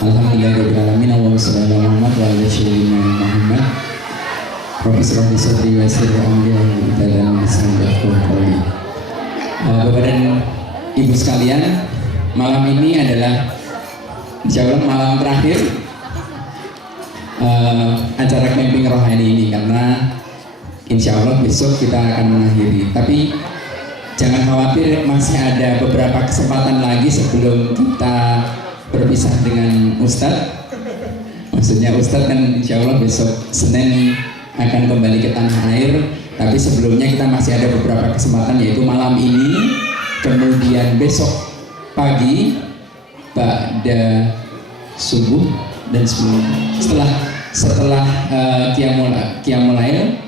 Alhamdulillahirobbilalamin. Allahumma sholli ala Muhammad wa ala sayyidina Muhammad. Profesor Sadri Wasir Amri dan Bapak dan Ibu sekalian, malam ini adalah insya Allah malam terakhir acara camping rohani ini, karena insya Allah besok kita akan mengakhiri. Tapi jangan khawatir, masih ada beberapa kesempatan lagi sebelum kita berpisah dengan Ustadz. Maksudnya Ustadz kan insya Allah besok Senin akan kembali ke tanah air, tapi sebelumnya kita masih ada beberapa kesempatan, yaitu malam ini, kemudian besok pagi pada subuh, dan setelah qiyamul lail,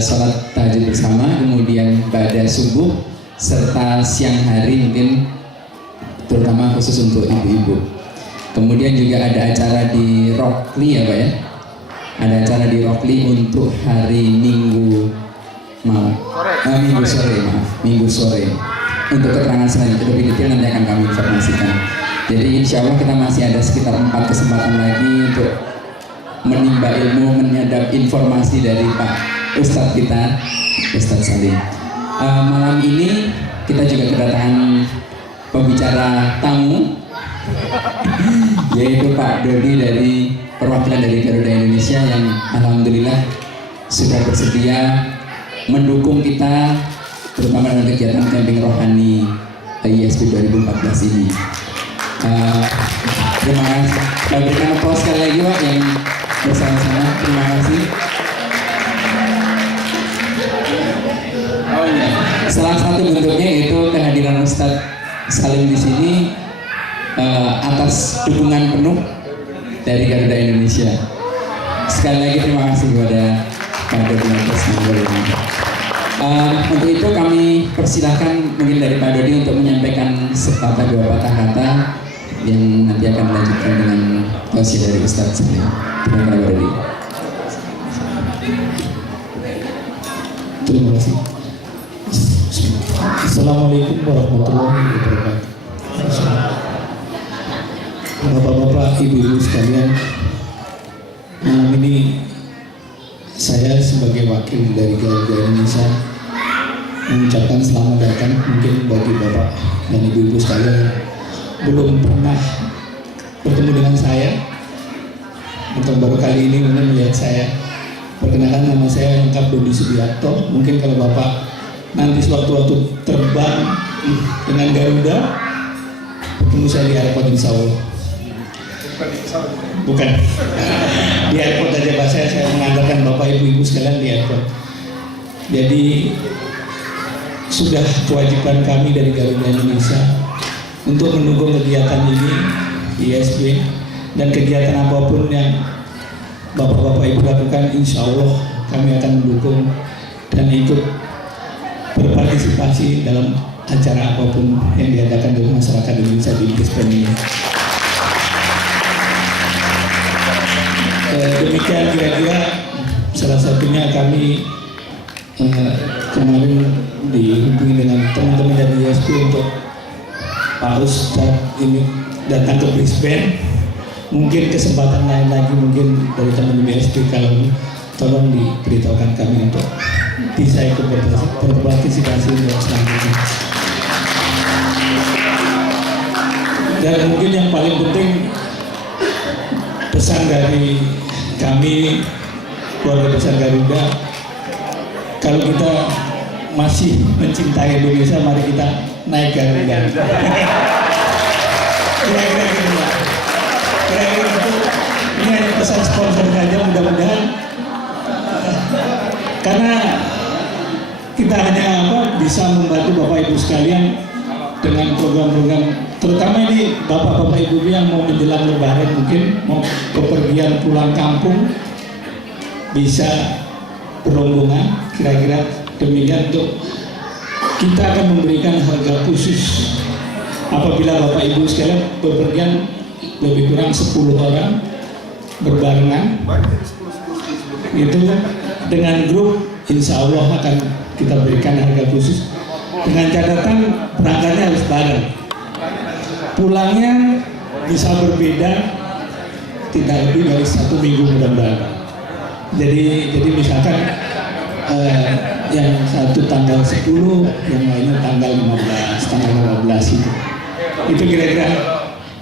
salat tahajud bersama, kemudian pada subuh, serta siang hari mungkin terutama khusus untuk ibu-ibu. Kemudian juga ada acara di Rokli ya Pak ya, ada acara di Rokli untuk hari Minggu malam, Minggu sore. Untuk keterangan selanjutnya lebih detail nanti akan kami informasikan. Jadi insya Allah kita masih ada sekitar 4 kesempatan lagi untuk menimba ilmu, menyadap informasi dari Pak Ustadz kita, Ustadz Salim. Malam ini kita juga kedatangan pembicara tamu, yaitu Pak Dodi dari perwakilan dari Garuda Indonesia, yang alhamdulillah sudah bersedia mendukung kita terutama dalam kegiatan camping rohani ISP 2014 ini. Terima kasih. Kita berikan aplaus sekali lagi Pak yang bersama-sama. Terima kasih. Salah satu bentuknya yaitu kehadiran Ustadz Salim di sini atas dukungan penuh dari Garuda Indonesia. Sekali lagi terima kasih kepada Pak Dodi atas mengucapkan. Untuk itu kami persilahkan mungkin dari Pak Dodi untuk menyampaikan sepatah dua patah kata yang nanti akan dilanjutkan dengan tausiah dari Ustadz Salim. Terima kasih Pak Dodi. Terima kasih. Assalamualaikum warahmatullahi wabarakatuh. Bapak-bapak, ibu-ibu sekalian, malam ini saya sebagai wakil dari Garuda Indonesia mengucapkan selamat datang mungkin bagi bapak dan ibu-ibu sekalian belum pernah bertemu dengan saya atau baru kali ini mungkin melihat saya. Perkenalkan, nama saya lengkap Dodi Subiarto. Mungkin kalau bapak nanti sewaktu-waktu terbang dengan Garuda, ketemu saya di airport insya Allah. Bukan di airport aja Pak, saya mengantarkan bapak ibu-ibu sekalian di airport. Jadi sudah kewajiban kami dari Garuda Indonesia untuk mendukung kegiatan ini ISB, dan kegiatan apapun yang bapak-bapak ibu lakukan, insya Allah kami akan mendukung dan ikut berpartisipasi dalam acara apapun yang diadakan dari masyarakat Indonesia di ISB ini. Demikian kira-kira salah satunya kami kemarin dihubungi dengan teman-teman dari ISP untuk Pak Ustadz ini datang ke Brisbane. Mungkin kesempatan lain lagi mungkin dari teman-teman ISP, kalau tolong diberitahukan kami untuk bisa ikut berpartisipasi untuk selanjutnya. Dan mungkin yang paling penting pesan dari kami keluarga besar Garuda, kalau kita masih mencintai Indonesia, mari kita naik Garuda. Kira-kira gitu Pak. Kira-kira itu, ini hanya pesan sponsor saja, mudah-mudahan karena kita hanya bisa membantu Bapak Ibu sekalian dengan program-program, terutama ini bapak-bapak ibu yang mau menjelang lebaran, mungkin mau bepergian pulang kampung, bisa berombongan. Kira-kira demikian, untuk kita akan memberikan harga khusus apabila bapak ibu sekalian bepergian lebih kurang 10 orang berbarengan itu dengan grup, insya Allah akan kita berikan harga khusus, dengan catatan berangkatnya harus bareng, pulangnya bisa berbeda tidak lebih dari 1 minggu mudah-mudahan. Jadi misalkan yang satu tanggal 10, yang lainnya tanggal 15 itu. Itu kira-kira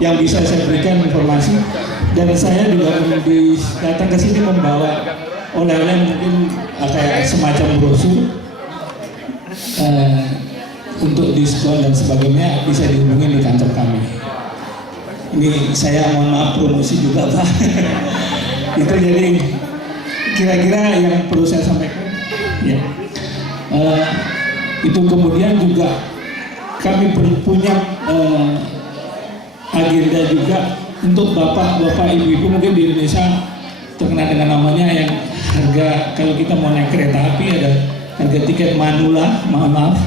yang bisa saya berikan informasi. Dan saya juga datang ke sini membawa oleh-oleh, mungkin kayak semacam brosur untuk diskon dan sebagainya, bisa dihubungi di kantor kami. Ini saya mohon maaf promosi juga Pak. Itu jadi kira-kira yang perlu saya sampaikan. Ya. Itu kemudian juga kami punya agenda juga untuk bapak-bapak, ibu-ibu mungkin di Indonesia terkenal dengan namanya yang harga, kalau kita mau naik kereta api ada harga tiket manula, maaf,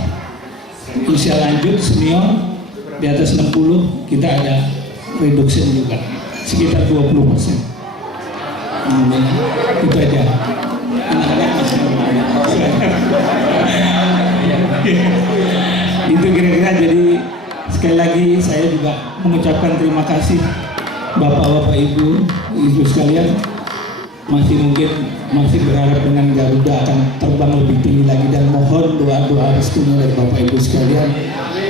usia lanjut, senior di atas 60 kita ada reduction juga sekitar 20%. Itu aja. Itu kira-kira. Jadi sekali lagi saya juga mengucapkan terima kasih bapak-bapak, ibu sekalian. Masih berharap dengan Garuda akan terbang lebih tinggi lagi, dan mohon doa-doa restunya dari bapak ibu sekalian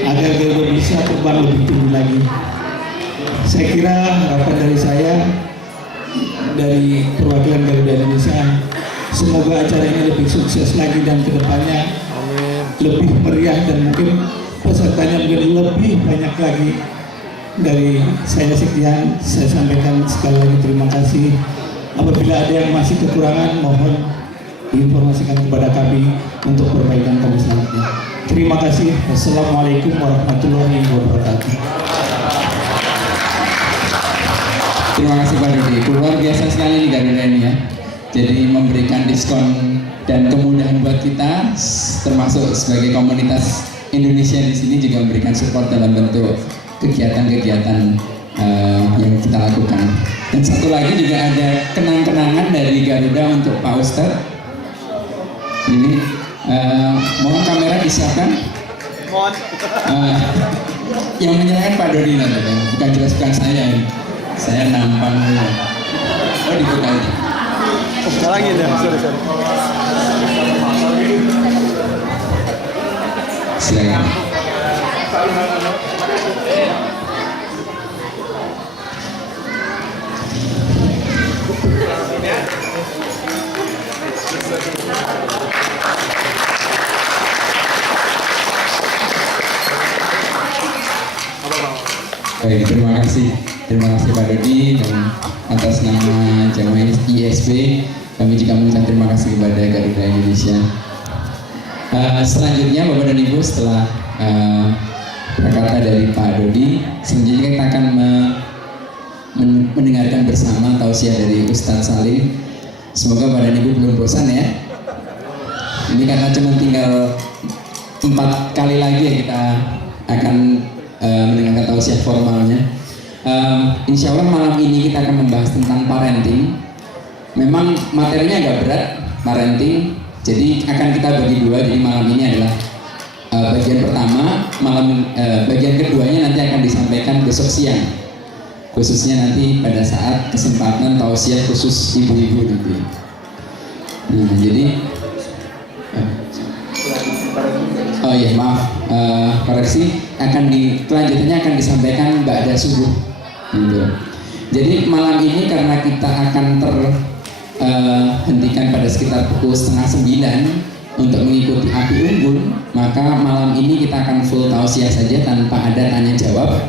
agar Garuda bisa terbang lebih tinggi lagi. Saya kira harapan dari saya, dari perwakilan Garuda Indonesia, semoga acara ini lebih sukses lagi dan kedepannya lebih meriah, dan mungkin pesertanya mungkin lebih banyak lagi. Dari saya sekian, saya sampaikan sekali lagi terima kasih. Apabila ada yang masih kekurangan, mohon diinformasikan kepada kami untuk perbaikan kami selanjutnya. Terima kasih. Wassalamualaikum warahmatullahi wabarakatuh. Terima kasih Pak Dodi. Luar biasa sekali nih Garuda ini ya. Jadi memberikan diskon dan kemudahan buat kita, termasuk sebagai komunitas Indonesia di sini juga memberikan support dalam bentuk kegiatan-kegiatan yang kita lakukan. Dan satu lagi juga ada kenang-kenangan dari Garuda untuk Pak Ustadz. Ini mohon kamera disiapkan. Yang menyerahkan Pak Dodi nanti, bukan jelas bukan saya ini. Saya nampang dulu. Oh dibuka aja. Buka lagi dah, sorry. Silakan. Baik, terima kasih Pak Dodi, dan atas nama jamaah ISB kami juga mengucapkan terima kasih kepada Garuda Indonesia. Selanjutnya Bapak dan Ibu, setelah kata dari Pak Dodi, selanjutnya kita akan mendengarkan bersama tausiah dari Ustadz Salim. Semoga Bapak dan Ibu belum bosan ya. Ini karena cuma tinggal 4 kali lagi ya kita akan mendengarkan tausiah formalnya. Insya Allah malam ini kita akan membahas tentang parenting. Memang materinya agak berat, parenting. Jadi akan kita bagi dua. Jadi malam ini adalah bagian pertama, bagian keduanya nanti akan disampaikan besok siang. Khususnya nanti pada saat kesempatan tausiah khusus ibu-ibu nanti. Nah, jadi oh iya maaf, koreksi, kelanjutannya akan disampaikan ba'da subuh. Gitu. Jadi malam ini karena kita akan terhentikan pada sekitar pukul 8:30 untuk mengikuti api unggun, maka malam ini kita akan full tausiah saja tanpa ada tanya jawab.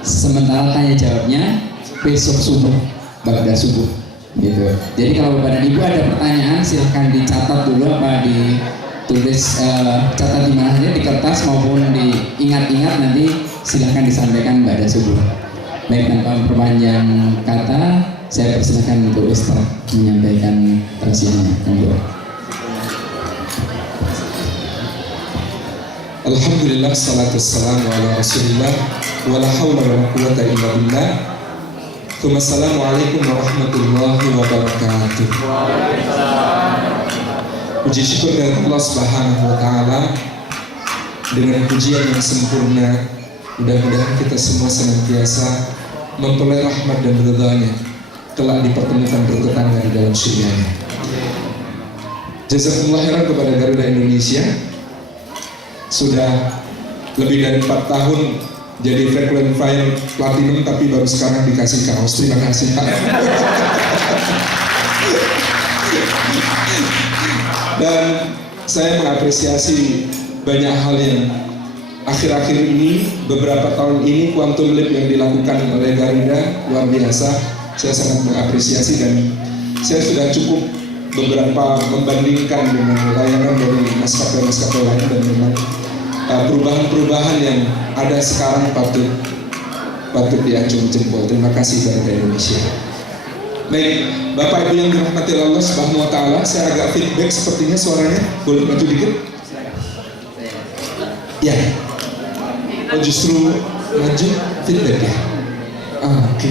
Sementara tanya jawabnya besok subuh, ba'da subuh. Gitu. Jadi kalau Bapak dan Ibu ada pertanyaan silahkan dicatat dulu, apa ditulis, catat di mana saja, di kertas maupun diingat-ingat, nanti silahkan disampaikan ba'da subuh. Baik, tanpa memperpanjang kata, saya persilakan untuk Ustaz menyampaikan tausiahnya. Alhamdulillah, salatu wassalamu ala rasulillah, wala hawla wala quwwata illa billah. Assalamualaikum warahmatullahi wabarakatuh. Puji syukur kepada Allah Subhanahu wa taala, dengan pujian yang sempurna. Mudah-mudahan kita semua senantiasa memperoleh rahmat dan ridha-Nya, kelak dipertemukan bertetangga di dalam surga-Nya. Jazakumullah khairan kepada Garuda Indonesia. Sudah lebih dari 4 tahun jadi frequent flyer platinum, tapi baru sekarang dikasih kaos. Terima kasih Pak. Dan saya mengapresiasi banyak hal yang akhir-akhir ini, beberapa tahun ini, Quantum Leap yang dilakukan oleh Garuda luar biasa. Saya sangat mengapresiasi dan saya sudah cukup beberapa membandingkan dengan layanan dari maskapai-maskapai lain, dan memang perubahan-perubahan yang ada sekarang patut diacung jempol. Terima kasih Garuda Indonesia. Baik, Bapak Ibu yang dirahmati Allah Subhanahu wa taala, saya agak feedback sepertinya suaranya. Boleh maju dikit? Ya. Oh, justru maju feedback ya. Oke.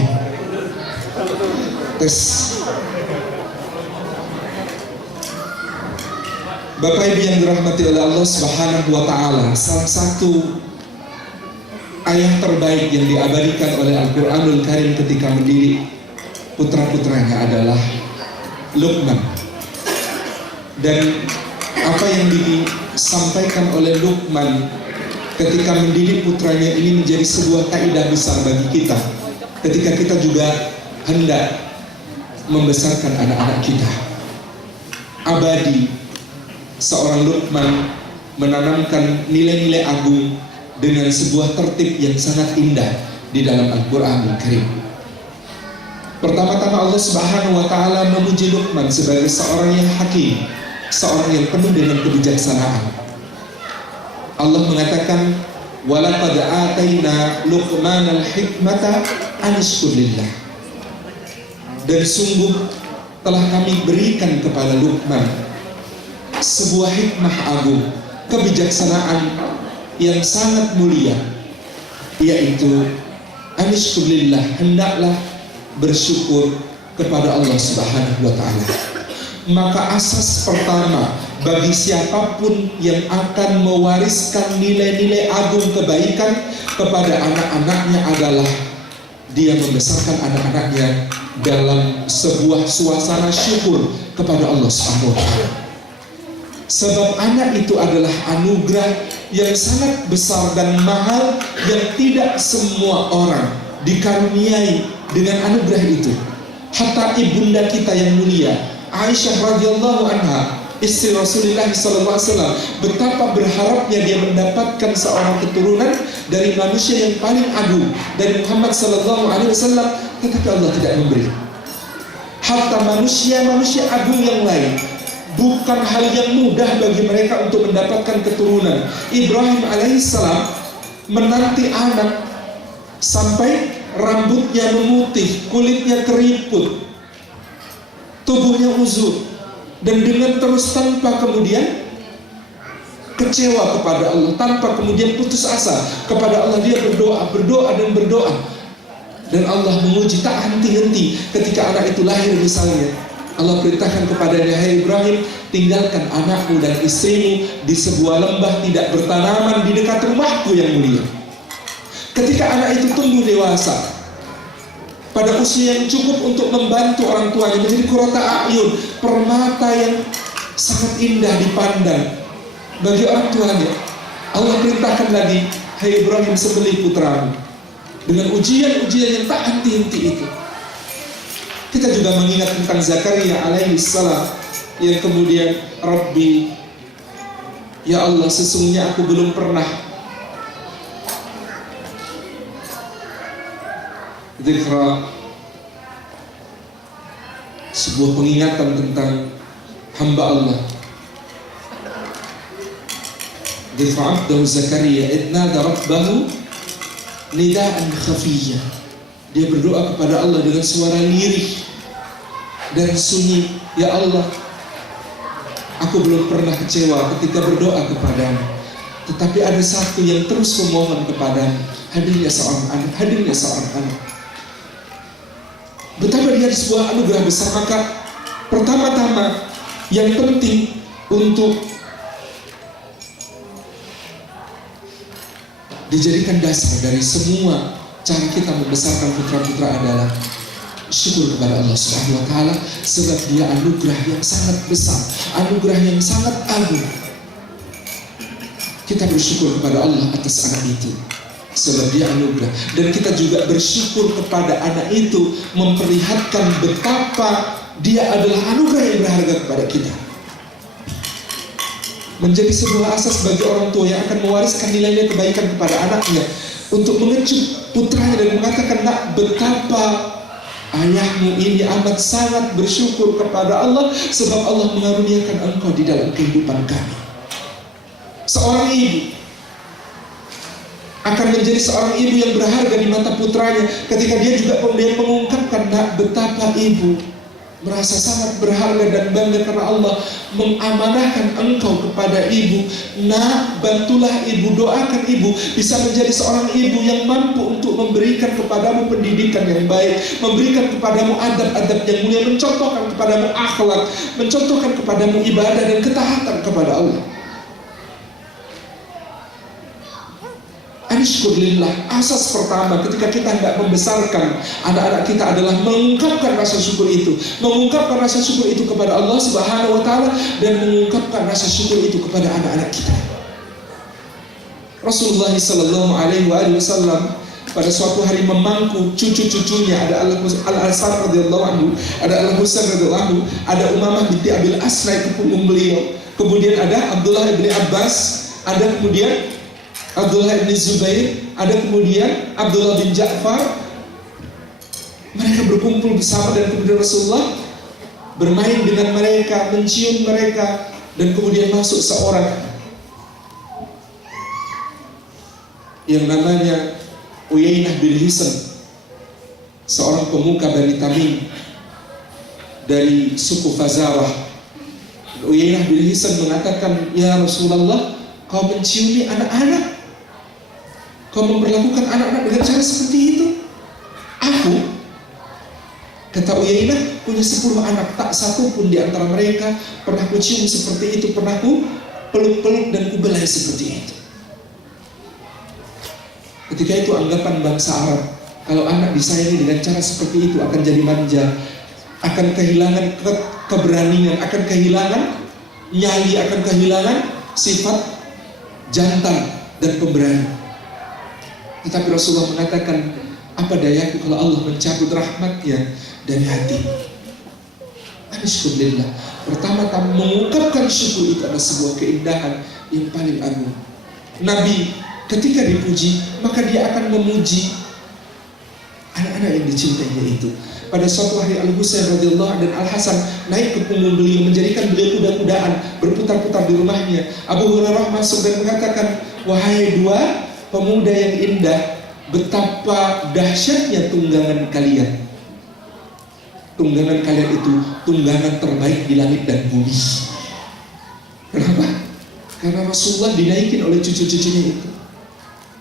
Tes. Bapak Ibu yang dirahmati oleh Allah Subhanahu wa taala, salah satu ayat terbaik yang diabadikan oleh Al-Qur'anul Karim ketika mendidik putra-putranya adalah Luqman. Dan apa yang disampaikan oleh Luqman ketika mendidik putranya ini menjadi sebuah kaidah besar bagi kita ketika kita juga hendak membesarkan anak-anak kita. Abadi seorang Luqman menanamkan nilai-nilai agung dengan sebuah tertib yang sangat indah di dalam Al-Qur'anul Karim. Pertama-tama Allah Subhanahu wa taala memuji Luqman sebagai seorang yang hakim, seorang yang penuh dengan kebijaksanaan. Allah mengatakan, "Walaqad ataina Luqmanal hikmata an yashkur lillah." Dan sungguh telah kami berikan kepada Luqman sebuah hikmah agung, kebijaksanaan yang sangat mulia, yaitu an yashkur lillah, hendaklah bersyukur kepada Allah Subhanahu wa taala. Maka asas pertama bagi siapapun yang akan mewariskan nilai-nilai agung kebaikan kepada anak-anaknya adalah dia membesarkan anak-anaknya dalam sebuah suasana syukur kepada Allah Subhanahu wa taala. Sebab anak itu adalah anugerah yang sangat besar dan mahal yang tidak semua orang dikaruniai dengan anugerah itu. Hatta ibunda kita yang mulia Aisyah radhiyallahu anha, istri Rasulullah SAW, betapa berharapnya dia mendapatkan seorang keturunan dari manusia yang paling agung, dari Muhammad SAW, tetapi Allah tidak memberi. Hatta manusia-manusia agung yang lain, bukan hal yang mudah bagi mereka untuk mendapatkan keturunan. Ibrahim alaihissalam menanti anak sampai rambutnya memutih, kulitnya keriput, tubuhnya uzur, dan dengan terus tanpa kemudian kecewa kepada Allah, tanpa kemudian putus asa kepada Allah, dia berdoa dan berdoa, dan Allah menguji tak henti-henti. Ketika anak itu lahir misalnya, Allah perintahkan kepadanya, "Hai Ibrahim, tinggalkan anakmu dan istrimu di sebuah lembah tidak bertanaman di dekat rumahku yang mulia." Ketika anak itu tumbuh dewasa pada usia yang cukup untuk membantu orang tuanya, menjadi qurrata a'yun, permata yang sangat indah dipandang bagi orang tuanya, Allah perintahkan lagi, "Hai Ibrahim, sembelih putramu." Dengan ujian-ujian yang tak henti-henti itu, kita juga mengingat tentang Zakaria alaihissalam yang kemudian, "Rabbi, ya Allah, sesungguhnya aku belum pernah dzikra," sebuah pengingatan tentang hamba Allah. Dzikra abdahu Zakaria idnada rabbahu nidaan khafiyya. Dia berdoa kepada Allah dengan suara lirih dan sunyi, "Ya Allah, aku belum pernah kecewa ketika berdoa kepadamu, tetapi ada satu yang terus memohon kepadamu, hadirnya seorang anak. Betapa dia sebuah anugerah besar. Maka pertama-tama yang penting untuk dijadikan dasar dari semua cara kita membesarkan putra-putra adalah syukur kepada Allah Subhanahu wa taala, sebab dia anugerah yang sangat besar, anugerah yang sangat agung. Kita bersyukur kepada Allah atas anak itu, sebab dia anugerah. Dan kita juga bersyukur kepada anak itu, memperlihatkan betapa dia adalah anugerah yang berharga kepada kita. Menjadi sebuah asas bagi orang tua yang akan mewariskan nilai-nilai kebaikan kepada anaknya, untuk mengecup putranya dan mengatakan, nak, betapa ayahmu ini amat sangat bersyukur kepada Allah, sebab Allah mengaruniakan engkau di dalam kehidupan kami. Seorang ibu akan menjadi seorang ibu yang berharga di mata putranya ketika dia juga kemudian mengungkapkan, nak, betapa ibu merasa sangat berharga dan bangga karena Allah mengamanahkan engkau kepada ibu. Nak, bantulah ibu, doakan ibu bisa menjadi seorang ibu yang mampu untuk memberikan kepadamu pendidikan yang baik, memberikan kepadamu adab-adab yang mulia, mencontohkan kepadamu akhlak, mencontohkan kepadamu ibadah dan ketaatan kepada Allah. Syukurillah. Asas pertama ketika kita hendak membesarkan anak-anak kita adalah mengungkapkan rasa syukur itu, mengungkapkan rasa syukur itu kepada Allah Subhanahu wa taala, dan mengungkapkan rasa syukur itu kepada anak-anak kita. Rasulullah sallallahu alaihi wasallam pada suatu hari memangku cucu-cucunya, ada Al-Hasan radhiyallahu anhu, ada Al-Husain radhiyallahu anhu, ada Umamah binti Abil As naik ke punggung beliau, kemudian ada Abdullah bin Abbas, ada kemudian Abdullah bin Zubair, ada kemudian Abdullah bin Ja'far. Mereka berkumpul bersama dan kemudian Rasulullah bermain dengan mereka, mencium mereka, dan kemudian masuk seorang yang namanya Uyainah bin Hisn, seorang pemuka Bani Tamim dari suku Fazarah. Uyainah bin Hisn mengatakan, ya Rasulullah, kau menciumi anak-anak, kau memperlakukan anak-anak dengan cara seperti itu. Aku, kata Uyainah, punya 10 anak, tak satu pun di antara mereka pernah ku cium seperti itu, pernah ku peluk-peluk dan ku belai seperti itu. Ketika itu anggapan bangsa Arab, kalau anak disayangi dengan cara seperti itu akan jadi manja, akan kehilangan keberanian, akan kehilangan nyali, akan kehilangan sifat jantan dan pemberani. Tetapi Rasulullah mengatakan, apa dayaku kalau Allah mencabut rahmatnya dari hati. Alhamdulillah. Pertama-tama mengungkapkan syukur itu adalah sebuah keindahan yang paling agung. Nabi ketika dipuji, maka dia akan memuji anak-anak yang dicintainya itu. Pada suatu hari Al-Husain radhiyallahu dan Al-Hasan naik ke punggung beliau, menjadikan beliau kuda-kudaan berputar-putar di rumahnya. Abu Hurairah masuk dan mengatakan, wahai dua pemuda yang indah, betapa dahsyatnya tunggangan kalian. Tunggangan kalian itu tunggangan terbaik di langit dan bumi. Kenapa? Karena Rasulullah dinaikin oleh cucu-cucunya itu.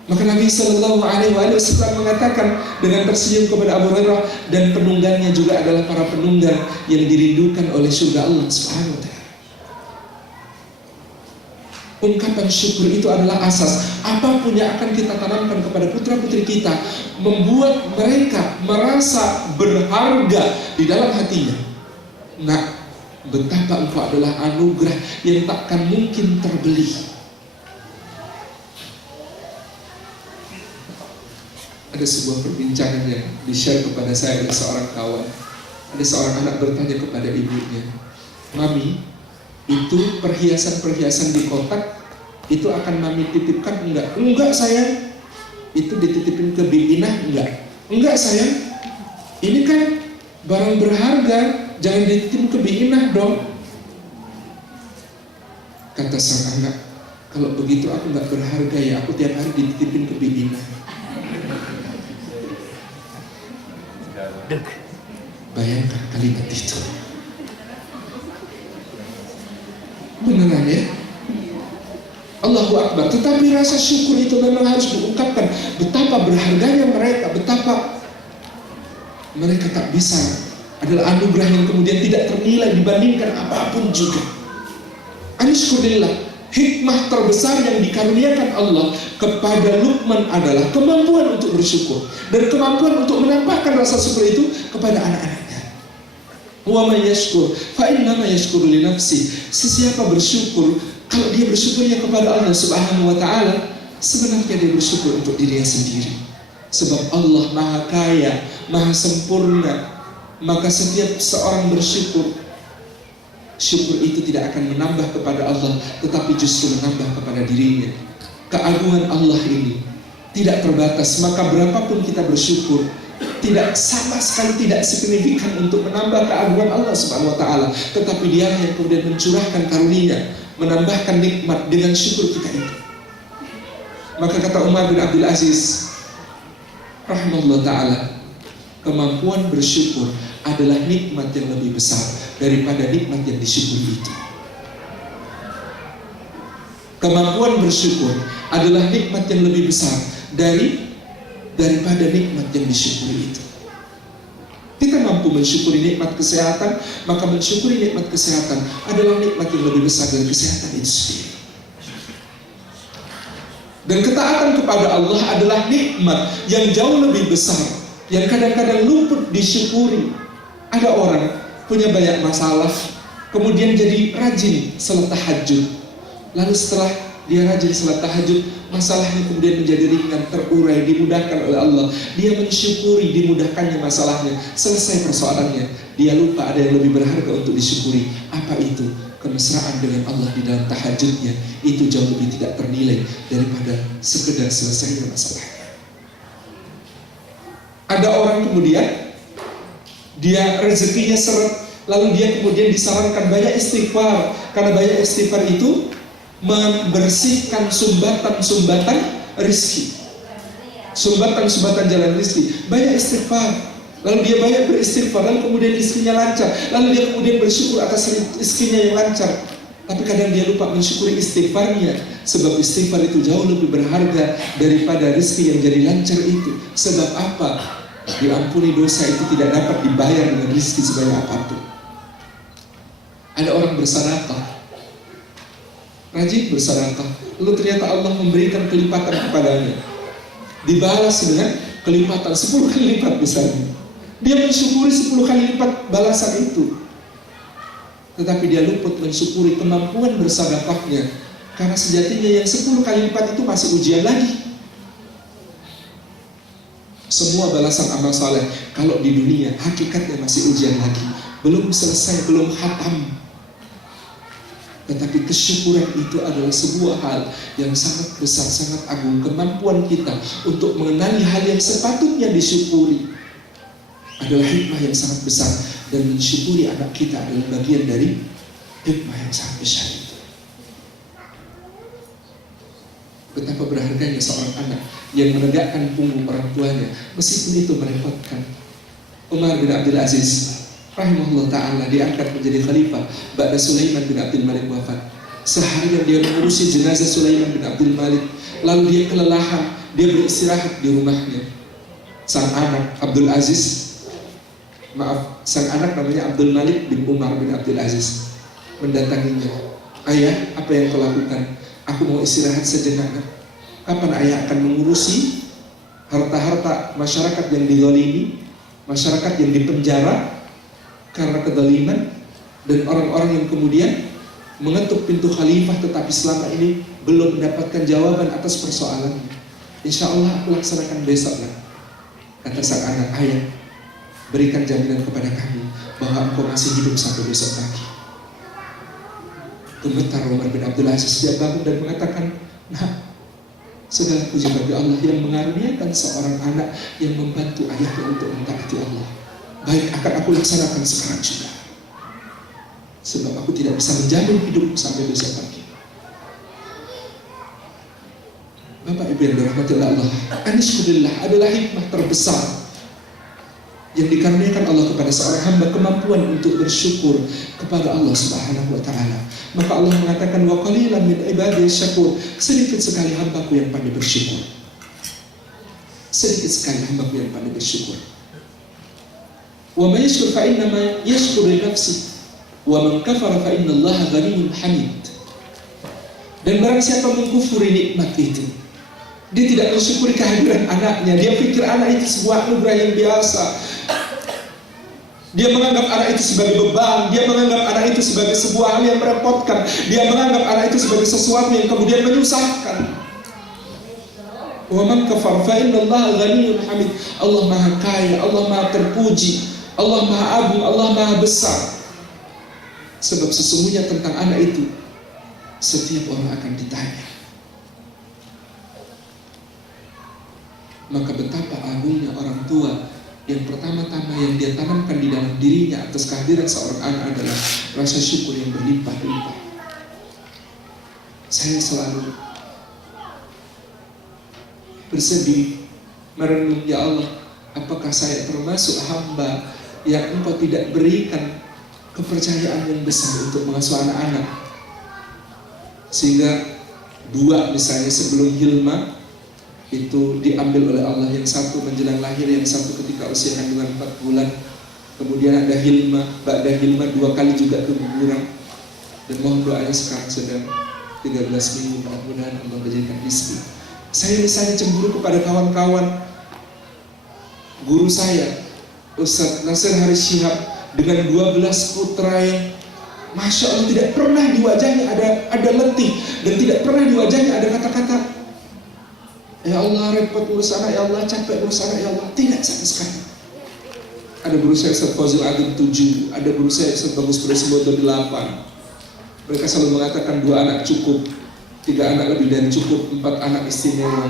Maka Nabi Sallallahu Alaihi Wasallam mengatakan dengan tersenyum kepada Abu Hurairah, dan penunggannya juga adalah para penunggang yang dirindukan oleh surga Allah Subhanahu Wa Taala. Ungkapan syukur itu adalah asas. Apapun yang akan kita tanamkan kepada putra-putri kita, membuat mereka merasa berharga di dalam hatinya. Nah, betapa engkau adalah anugerah yang takkan mungkin terbeli. Ada sebuah perbincangan yang di-share kepada saya oleh seorang kawan. Ada seorang anak bertanya kepada ibunya, Mami, itu perhiasan-perhiasan di kotak itu akan mami titipkan enggak? Enggak sayang. Itu dititipin ke Binah enggak? Enggak sayang. Ini kan barang berharga, jangan dititipin ke Binah dong. Kata sang anak, kalau begitu aku enggak berharga ya, aku tiap hari dititipin ke Binah. Bayangkan kalimat itu. Beneran ya? Allahu Akbar. Tetapi rasa syukur itu memang harus diungkapkan. Betapa berharganya mereka, betapa mereka tak bisa, adalah anugerah yang kemudian tidak ternilai dibandingkan apapun juga. Alhamdulillah. hikmah terbesar yang dikaruniakan Allah kepada Luqman adalah kemampuan untuk bersyukur dan kemampuan untuk menampakkan rasa syukur itu kepada anak-anaknya. Wa may yashkur fa innama yashkuru li nafsi. Sesiapa bersyukur, kalau dia bersyukurnya kepada Allah Subhanahu wa taala, sebenarnya dia bersyukur untuk dirinya sendiri. Sebab Allah Maha Kaya, Maha Sempurna. Maka setiap seorang bersyukur, syukur itu tidak akan menambah kepada Allah, tetapi justru menambah kepada dirinya. Keagungan Allah ini tidak terbatas, maka berapapun kita bersyukur, tidak sama sekali tidak signifikan untuk menambah keagungan Allah Subhanahu wa taala, tetapi Dia yang kemudian mencurahkan karunia, menambahkan nikmat dengan syukur kita itu. Maka kata Umar bin Abdul Aziz rahimahullah taala, kemampuan bersyukur adalah nikmat yang lebih besar daripada nikmat yang disyukuri itu. Kemampuan bersyukur adalah nikmat yang lebih besar daripada nikmat yang disyukuri itu. Kita mampu mensyukuri nikmat kesehatan, maka mensyukuri nikmat kesehatan adalah nikmat yang lebih besar dari kesehatan itu sendiri. Dan ketaatan kepada Allah adalah nikmat yang jauh lebih besar, yang kadang-kadang luput disyukuri. Ada orang punya banyak masalah, kemudian jadi rajin salat tahajud. Lalu setelah dia rajin salat tahajud, masalahnya kemudian menjadi ringan, terurai, dimudahkan oleh Allah. Dia mensyukuri dimudahkannya masalahnya, selesai persoalannya. Dia lupa ada yang lebih berharga untuk disyukuri. Apa itu? Kemesraan dengan Allah di dalam tahajudnya. Itu jauh lebih tidak ternilai daripada sekedar selesainya masalahnya. Ada orang kemudian dia rezekinya seret, lalu dia kemudian disarankan banyak istighfar, karena banyak istighfar itu membersihkan sumbatan-sumbatan rizki, sumbatan-sumbatan jalan rizki. Banyak istighfar, lalu dia banyak beristighfar, lalu kemudian rizkinya lancar, lalu dia kemudian bersyukur atas rizkinya yang lancar. Tapi kadang dia lupa mensyukuri istighfarnya, sebab istighfar itu jauh lebih berharga daripada rizki yang jadi lancar itu. Sebab apa? Diampuni dosa itu tidak dapat dibayar dengan rizki sebanyak apapun. Ada orang bersedekah, rajin bersedekah, lalu ternyata Allah memberikan kelipatan kepadanya, dibalas dengan kelipatan 10 kali lipat besarnya. Dia mensyukuri 10 kali lipat balasan itu, tetapi dia luput mensyukuri kemampuan bersedekahnya, karena sejatinya yang 10 kali lipat itu masih ujian lagi. Semua balasan amal saleh kalau di dunia hakikatnya masih ujian lagi, belum selesai, belum khatam. Tetapi kesyukuran itu adalah sebuah hal yang sangat besar, sangat agung. Kemampuan kita untuk mengenali hal yang sepatutnya disyukuri adalah hikmah yang sangat besar, dan mensyukuri anak kita adalah bagian dari hikmah yang sangat besar itu. Betapa berharganya seorang anak yang menegakkan punggung orang tuanya, meskipun itu merepotkan. Umar bin Abdul Aziz rahimahullah ta'ala diangkat menjadi khalifah ba'da Sulaiman bin Abdul Malik wafat. Seharian dia mengurusi jenazah Sulaiman bin Abdul Malik, lalu dia kelelahan, dia beristirahat di rumahnya. Sang anak Abdul Aziz, sang anak namanya Abdul Malik bin Umar bin Abdul Aziz, mendatanginya. Ayah, apa yang kau lakukan? Aku mau istirahat sejenak. Kapan ayah akan mengurusi harta-harta masyarakat yang dizalimi, masyarakat yang dipenjara karena kezaliman, dan orang-orang yang kemudian mengetuk pintu khalifah tetapi selama ini belum mendapatkan jawaban atas persoalannya? Insya Allah aku laksanakan besok lah, kata sang anak. Ayah, berikan jaminan kepada kami bahwa engkau masih hidup sampai besok pagi. Gemetar Umar bin Abdul Aziz, dia bangun dan mengatakan, nah, segala puji bagi Allah yang mengaruniakan seorang anak yang membantu ayahnya untuk mentaati Allah. Baik, akan aku laksanakan sekarang juga, sebab aku tidak bisa menjamin hidup sampai besok pagi. Bapak Ibu yang dirahmati Allah, anishkurillah adalah hikmah terbesar yang dikaruniakan Allah kepada seorang hamba, kemampuan untuk bersyukur kepada Allah Subhanahu wa ta'ala. Maka Allah mengatakan, wa qalilan min ibadiyas syakur, sedikit sekali hambaku yang pandai bersyukur. Sedikit sekali hambaku yang pandai bersyukur. Wa man yashkur fa innama yashkuru li nafsi wa man kafara fa innallaha ghaniyyun hamid. Dan barang siapa mengkufuri nikmat itu, dia tidak mensyukuri kehadiran anaknya. Dia pikir anak itu sebuah anugerah yang biasa. Dia menganggap anak itu sebagai beban. Dia menganggap anak itu sebagai sebuah hal yang merepotkan. Dia menganggap anak itu sebagai sesuatu yang kemudian menyusahkan. Wa man kafara fa innallaha ghaniyyun hamid. Allah Maha Kaya, Allah Maha Terpuji, Allah Maha Agung, Allah Maha Besar. Sebab sesungguhnya tentang anak itu setiap orang akan ditanya. Maka betapa agungnya orang tua yang pertama-tama yang dia tanamkan di dalam dirinya atas kehadiran seorang anak adalah rasa syukur yang berlimpah-limpah. Saya selalu bersedih merenung, ya Allah, apakah saya termasuk hamba yang Engkau tidak berikan kepercayaan yang besar untuk mengasuh anak-anak, sehingga dua misalnya sebelum Hilma itu diambil oleh Allah, yang satu menjelang lahir, yang satu ketika usia kandungan 4 bulan. Kemudian ada Hilma, ba'da Hilma 2 kali juga keguguran. Dan mohon doanya sekarang sedang 13 minggu, mudah-mudahan Allah menjadikan rizki. Saya misalnya cemburu kepada kawan-kawan guru saya, Ustaz Nasir Haris Shihab, dengan 12 putra yang Masya Allah tidak pernah di wajahnya ada letih, dan tidak pernah di wajahnya ada kata-kata ya Allah repot urus anak, ya Allah capek urus anak, ya Allah. Tidak sama sekali. Ada guru saya Ustaz Fazil Adil 7, ada guru saya Ustaz Bagus Presimoto 8. Mereka selalu mengatakan 2 anak cukup, 3 anak lebih dari cukup, 4 anak istimewa,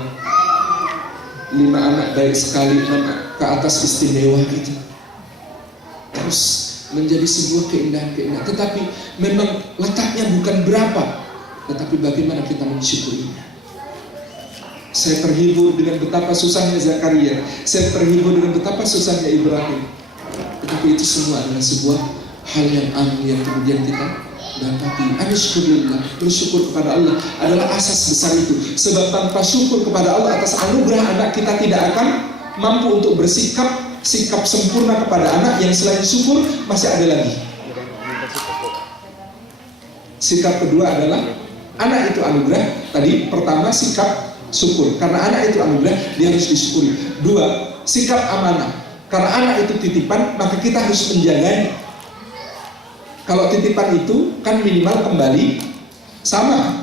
5 anak baik sekali, 6 ke atas istimewa gitu. Terus menjadi sebuah keindahan-keindahan. Tetapi memang letaknya bukan berapa, tetapi bagaimana kita mensyukurinya. Saya terhibur dengan betapa susahnya Zakaria, saya terhibur dengan betapa susahnya Ibrahim. Tetapi itu semua adalah sebuah hal yang agung yang kemudian kita dapati. Alhamdulillah, bersyukur kepada Allah adalah asas besar itu. Sebab tanpa syukur kepada Allah atas anugerah anak, kita tidak akan mampu untuk bersikap sempurna kepada anak. Yang selain syukur masih ada lagi. Sikap kedua adalah anak itu anugerah. Tadi pertama sikap syukur, karena anak itu anugerah, dia harus disyukuri. 2, sikap amanah, karena anak itu titipan, maka kita harus menjaganya. Kalau titipan itu kan minimal kembali sama,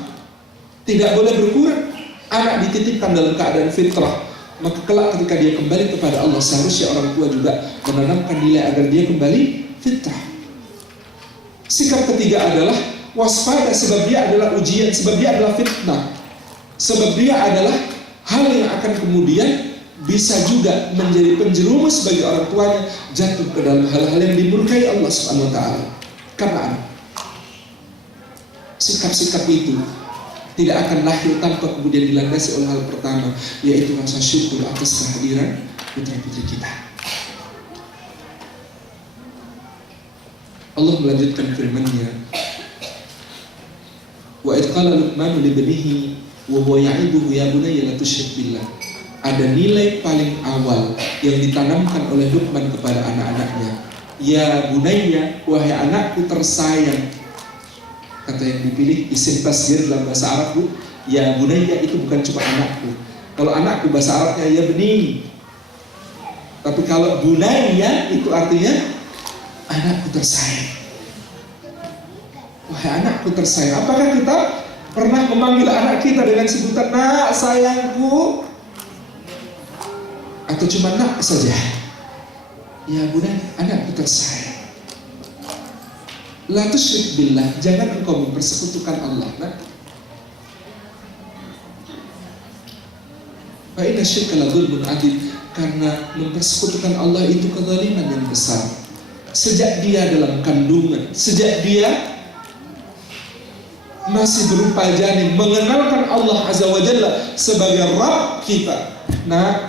tidak boleh berkurang. Anak dititipkan dalam keadaan fitrah, maka kelak ketika dia kembali kepada Allah, seharusnya orang tua juga menanamkan nilai agar dia kembali fitrah. Sikap ketiga adalah waspada, sebab dia adalah ujian, sebab dia adalah fitnah, sebab dia adalah hal yang akan kemudian bisa juga menjadi penjerumus bagi orang tuanya jatuh ke dalam hal-hal yang dimurkai Allah Subhanahu wa taala. Karena sikap-sikap itu tidak akan lahir tanpa kemudian dilandasi oleh hal pertama, yaitu rasa syukur atas kehadiran putra-putri kita. Allah melanjutkan firman-Nya, wa idh qala Luqman li ibnihi wa huwa ya'iduhu ya bunayya la tusyrik billah. Ada nilai paling awal yang ditanamkan oleh Luqman kepada anak-anaknya. Ya bunayya, wahai anakku tersayang. Kata yang dipilih isim tasghir dalam bahasa Arab, Bu. Ya bunayya itu bukan cuma anakku. Kalau anakku bahasa Arabnya ya beni. Tapi kalau bunayya itu artinya anakku tersayang. Wahai anakku tersayang. Apakah kita pernah memanggil anak kita dengan sebutan nak sayangku, atau cuma nak saja? Ya bunayya, anakku tersayang. La tusyrik billah, jangan engkau mempersekutukan Allah. Nak, fa inna syirka la dzulmun adzim, karena mempersekutukan Allah itu kezaliman yang besar. Sejak dia dalam kandungan, sejak dia masih berupa janin, mengenalkan Allah Azza wa Jalla sebagai Rabb kita. Nah,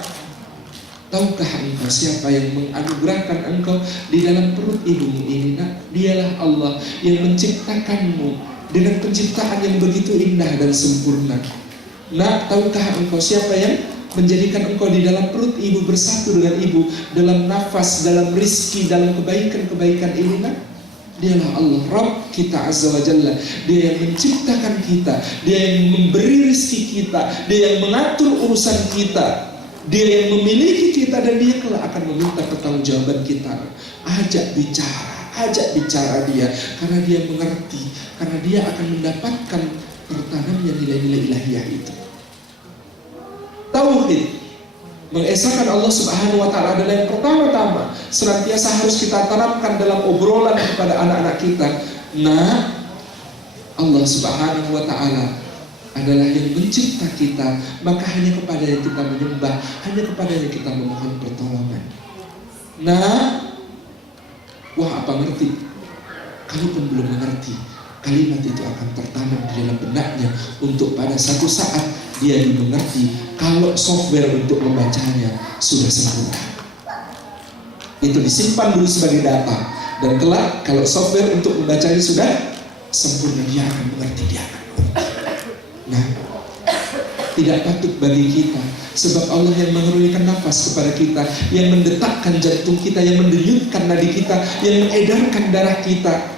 tahukah engkau siapa yang menganugerahkan engkau di dalam perut ibumu ini? Nak, dialah Allah yang menciptakanmu dengan penciptaan yang begitu indah dan sempurna. Nak, tahukah engkau siapa yang menjadikan engkau di dalam perut ibu bersatu dengan ibu dalam nafas, dalam rizki, dalam kebaikan-kebaikan ini? Nak, Dialah Allah Rabb kita Azza wa Jalla. Dia yang menciptakan kita, Dia yang memberi rezeki kita, Dia yang mengatur urusan kita, Dia yang memiliki kita, dan Dia kelak akan meminta pertanggungjawaban kita. Ajak bicara Dia, karena Dia mengerti, karena Dia akan mendapatkan tertanamnya nilai-nilai ilahiyah itu. Tauhid, mengesahkan Allah Subhanahu wa Ta'ala adalah yang pertama-tama senantiasa harus kita tanamkan dalam obrolan kepada anak-anak kita. Nah, Allah Subhanahu wa Ta'ala adalah yang mencipta kita, maka hanya kepada yang kita menyembah, hanya kepada yang kita memohon pertolongan. Nah, wah, apa ngerti? Kalaupun belum mengerti, kalimat itu akan tertanam di dalam benaknya untuk pada satu saat dia dimengerti kalau software untuk membacanya sudah sempurna. Itu disimpan dulu sebagai data, dan kelak kalau software untuk membacanya sudah sempurna, dia akan mengerti, dia akan mengerti. Nah, tidak patut bagi kita, sebab Allah yang mengerunikan nafas kepada kita, yang mendetakkan jantung kita, yang mendenyutkan nadi kita, yang mengedarkan darah kita,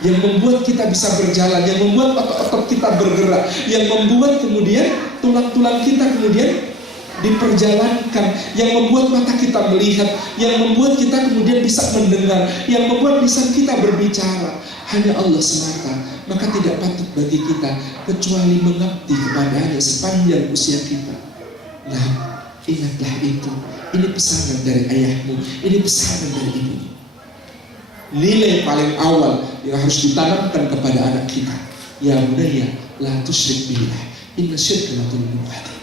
yang membuat kita bisa berjalan, yang membuat otot-otot kita bergerak, yang membuat kemudian tulang-tulang kita kemudian diperjalankan, yang membuat mata kita melihat, yang membuat kita kemudian bisa mendengar, yang membuat lisan kita berbicara, hanya Allah semata. Maka tidak patut bagi kita kecuali mengabdi kepadanya sepanjang usia kita. Nah, ingatlah itu. Ini pesanan dari ayahmu, ini pesanan dari ibumu. Nilai paling awal yang harus ditanamkan kepada anak kita, ya bunayya la tusyrik billah inna syirka la zulmun adzim.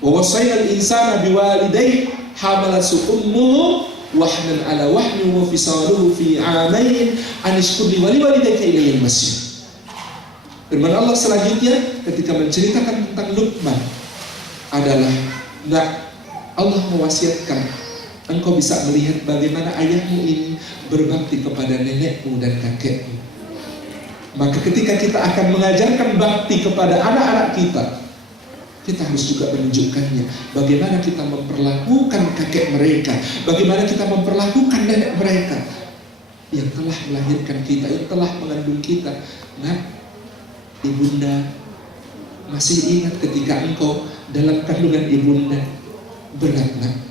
Wa wasaina al-insana biwalidayhi hamalathu ummuhu wahnan ala wahnin wa fisaluhu fi 'amayn an ishkur li wa liwalidayka ilayya al-masir. Firman Allah selanjutnya ketika menceritakan tentang Luqman adalah, nah, Allah mewasiatkan engkau bisa melihat bagaimana ayahmu ini berbakti kepada nenekmu dan kakekmu. Maka ketika kita akan mengajarkan bakti kepada anak-anak kita, kita harus juga menunjukkannya. Bagaimana kita memperlakukan kakek mereka, bagaimana kita memperlakukan nenek mereka yang telah melahirkan kita, yang telah mengandung kita. Nah, ibunda, masih ingat ketika engkau dalam kandungan ibunda? Berat, nak.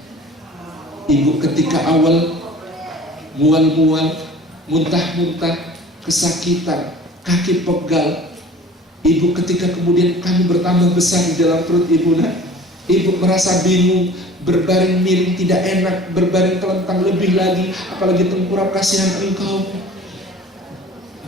Ibu ketika awal mual-mual, muntah-muntah, kesakitan, kaki pegal. Ibu ketika kemudian kami bertambah besar di dalam perut ibu, nak, ibu merasa bingung, berbaring miring tidak enak, berbaring telentang lebih lagi, apalagi tengkurap, kasihan engkau.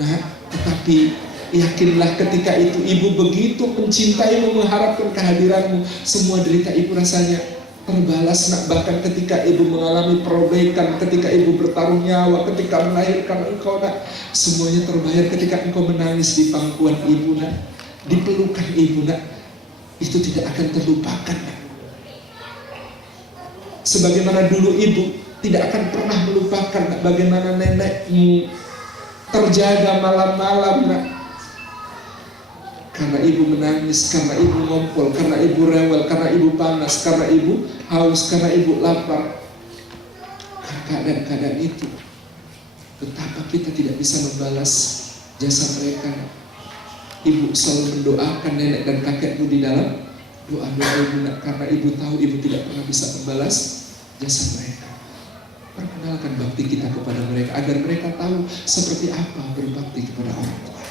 Nah, tetapi yakinlah ketika itu ibu begitu mencintaimu, mengharapkan kehadiranmu, semua derita ibu rasanya terbalas, nak. Bahkan ketika ibu mengalami perobekan, ketika ibu bertaruh nyawa, ketika melahirkan engkau, nak, semuanya terbayar ketika engkau menangis di pangkuan ibu, nak, di pelukan ibu, nak. Itu tidak akan terlupakan, nak. Sebagaimana dulu ibu tidak akan pernah melupakan, nak, bagaimana nenekmu terjaga malam-malam, nak. Karena ibu menangis, karena ibu ngompol, karena ibu rewel, karena ibu panas, karena ibu haus, karena ibu lapar. Karena keadaan-keadaan itu, betapa kita tidak bisa membalas jasa mereka. Ibu selalu mendoakan nenek dan kakekmu di dalam doa-doa ibu, nak, karena ibu tahu ibu tidak pernah bisa membalas jasa mereka. Perkenalkan bakti kita kepada mereka agar mereka tahu seperti apa berbakti kepada orang tua.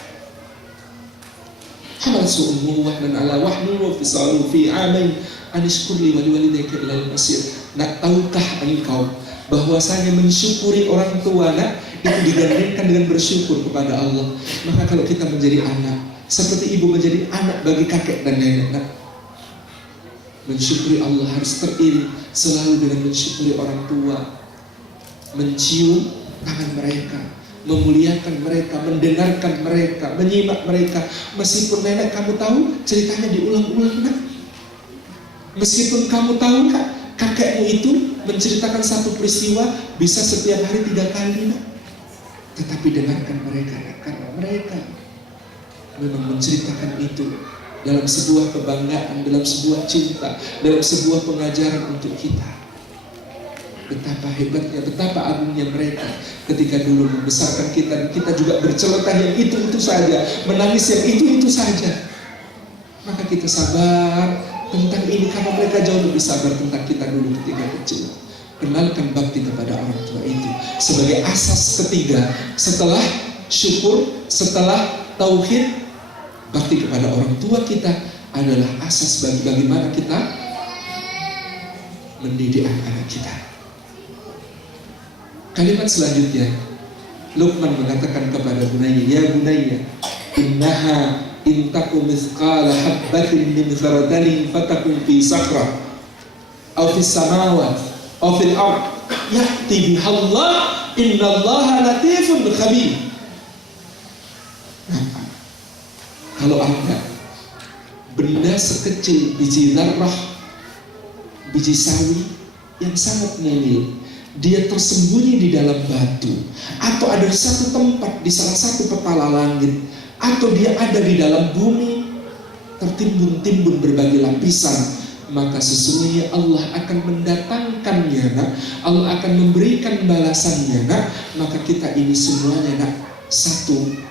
Hamalsu ummuhu wahnan ala wahnin wa fisaluhu fi 'amayn an ishkur li wa liwalidayka ilal masir. Nak, tahukah engkau bahwasanya mensyukuri orang tua, nak, itu digandengkan dengan bersyukur kepada Allah. Maka kalau kita menjadi anak, seperti ibu menjadi anak bagi kakek dan nenek, nak, mensyukuri Allah harus teriring selalu dengan mensyukuri orang tua, mencium tangan mereka, memuliakan mereka, mendengarkan mereka, menyimak mereka. Meskipun nenek kamu tahu ceritanya diulang-ulang, nak. Meskipun kamu tahu, Kak, kakekmu itu menceritakan satu peristiwa bisa setiap hari 3 kali, nak. Tetapi dengarkan mereka, nak, karena mereka memang menceritakan itu dalam sebuah kebanggaan, dalam sebuah cinta, dalam sebuah pengajaran untuk kita. betapa hebatnya, betapa agungnya mereka ketika dulu membesarkan kita. Kita juga berceloteh yang itu saja, menangis yang itu saja. Maka kita sabar tentang ini karena mereka jauh lebih sabar tentang kita dulu ketika kecil. Kenalkan bakti kepada orang tua itu sebagai asas ketiga setelah syukur, setelah tauhid. Bakti kepada orang tua kita adalah asas bagaimana kita mendidik anak-anak kita. Kalimat selanjutnya, Luqman mengatakan kepada bunayya, ya bunayya, innaha in taku mithqala habbatin min khardalin fatakun fi sakhra aw fis samawati aw fil ard ya'ti biha Allah innallaha latifun khabir. Kalau ada benda sekecil biji zarrah, biji sawi yang sangat mungil, dia tersembunyi di dalam batu, atau ada di satu tempat di salah satu petala langit, atau dia ada di dalam bumi, tertimbun-timbun berbagai lapisan, maka sesungguhnya Allah akan mendatangkannya, nak. Allah akan memberikan balasannya, nak. Maka kita ini semuanya, nak, satu,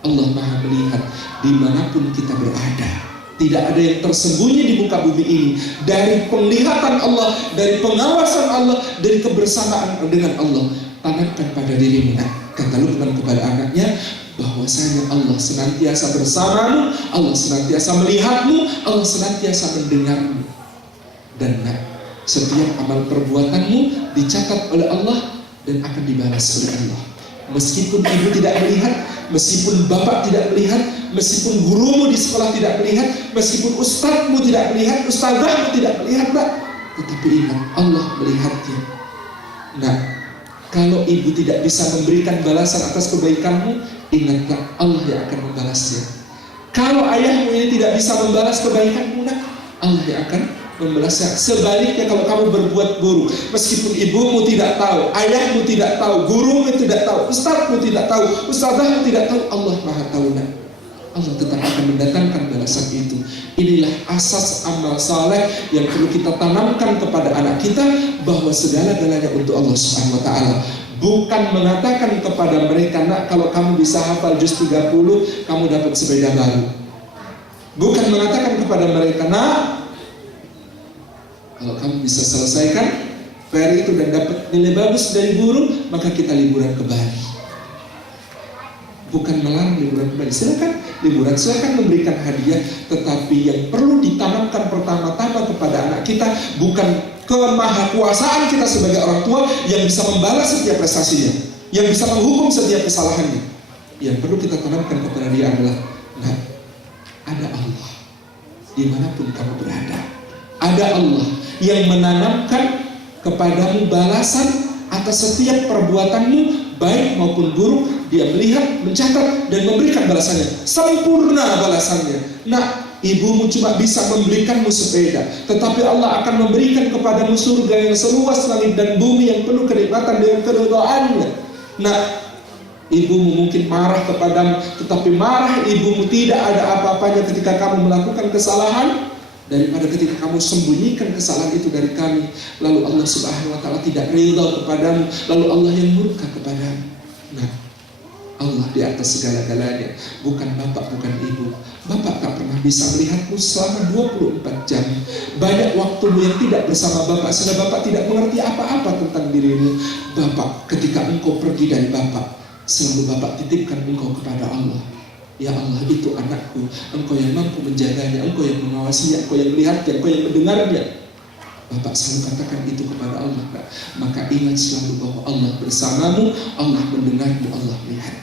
Allah Maha melihat dimanapun kita berada. Tidak ada yang tersembunyi di muka bumi ini dari penglihatan Allah, dari pengawasan Allah, dari kebersamaan dengan Allah. Tanamkan pada dirimu, nak, kata Luqman kepada anaknya, bahwasanya Allah senantiasa bersamamu, Allah senantiasa melihatmu, Allah senantiasa mendengarmu. Dan nak, setiap amal perbuatanmu dicatat oleh Allah dan akan dibalas oleh Allah. Meskipun ibu tidak melihat, meskipun bapak tidak melihat, meskipun gurumu di sekolah tidak melihat, meskipun ustadzmu tidak melihat, ustadzahmu tidak melihat, nak, tetapi ingat Allah melihatnya. Nah, kalau ibu tidak bisa memberikan balasan atas kebaikanmu, ingatlah Allah yang akan membalasnya. Kalau ayahmu ini tidak bisa membalas kebaikanmu, nak, Allah yang akan membalasnya. Sebaliknya kalau kamu berbuat buruk, meskipun ibumu tidak tahu, ayahmu tidak tahu, gurumu tidak tahu, ustadzmu tidak tahu, ustadzahmu tidak tahu, Allah Maha tahu, nak. Allah tetap akan mendatangkan balasan itu. Inilah asas amal saleh yang perlu kita tanamkan kepada anak kita, bahwa segala-galanya untuk Allah Subhanahu wa taala. Bukan mengatakan kepada mereka, nak, kalau kamu bisa hafal juz 30, kamu dapat sepeda baru. Bukan mengatakan kepada mereka, nak, kalau kamu bisa selesaikan PR itu dan dapat nilai bagus dari guru, maka kita liburan ke Bali. Bukan melarang liburan ke Bali. Silakan liburan, silakan memberikan hadiah. Tetapi yang perlu ditanamkan pertama-tama kepada anak kita bukan kemahakuasaan kita sebagai orang tua yang bisa membalas setiap prestasinya, yang bisa menghukum setiap kesalahannya. Yang perlu kita tanamkan kepada dia adalah, nah, ada Allah dimanapun kamu berada. Ada Allah yang menanamkan kepadamu balasan atas setiap perbuatanmu, baik maupun buruk. Dia melihat, mencatat, dan memberikan balasannya, sempurna balasannya. Nah, ibumu cuma bisa memberikanmu sepeda, tetapi Allah akan memberikan kepadamu surga yang seluas langit dan bumi, yang penuh kenikmatan dengan keridhaannya. Nah, ibumu mungkin marah kepadamu, tetapi marah ibumu tidak ada apa-apanya ketika kamu melakukan kesalahan, daripada ketika kamu sembunyikan kesalahan itu dari kami, lalu Allah Subhanahu wa taala tidak ridha kepadamu, lalu Allah yang murka kepadamu. Nah, Allah di atas segala-galanya, bukan bapak, bukan ibu. Bapak tak pernah bisa melihatmu selama 24 jam. Banyak waktumu yang tidak bersama bapak, sehingga bapak tidak mengerti apa-apa tentang dirimu. Bapak, ketika engkau pergi dari bapak, selalu bapak titipkan engkau kepada Allah. Ya Allah, itu anakku, engkau yang mampu menjaganya, engkau yang mengawasinya, engkau yang melihatnya, engkau yang mendengarnya. Bapak selalu katakan itu kepada Allah. Maka ingat selalu bahwa Allah bersamamu, Allah mendengarmu, Allah melihat.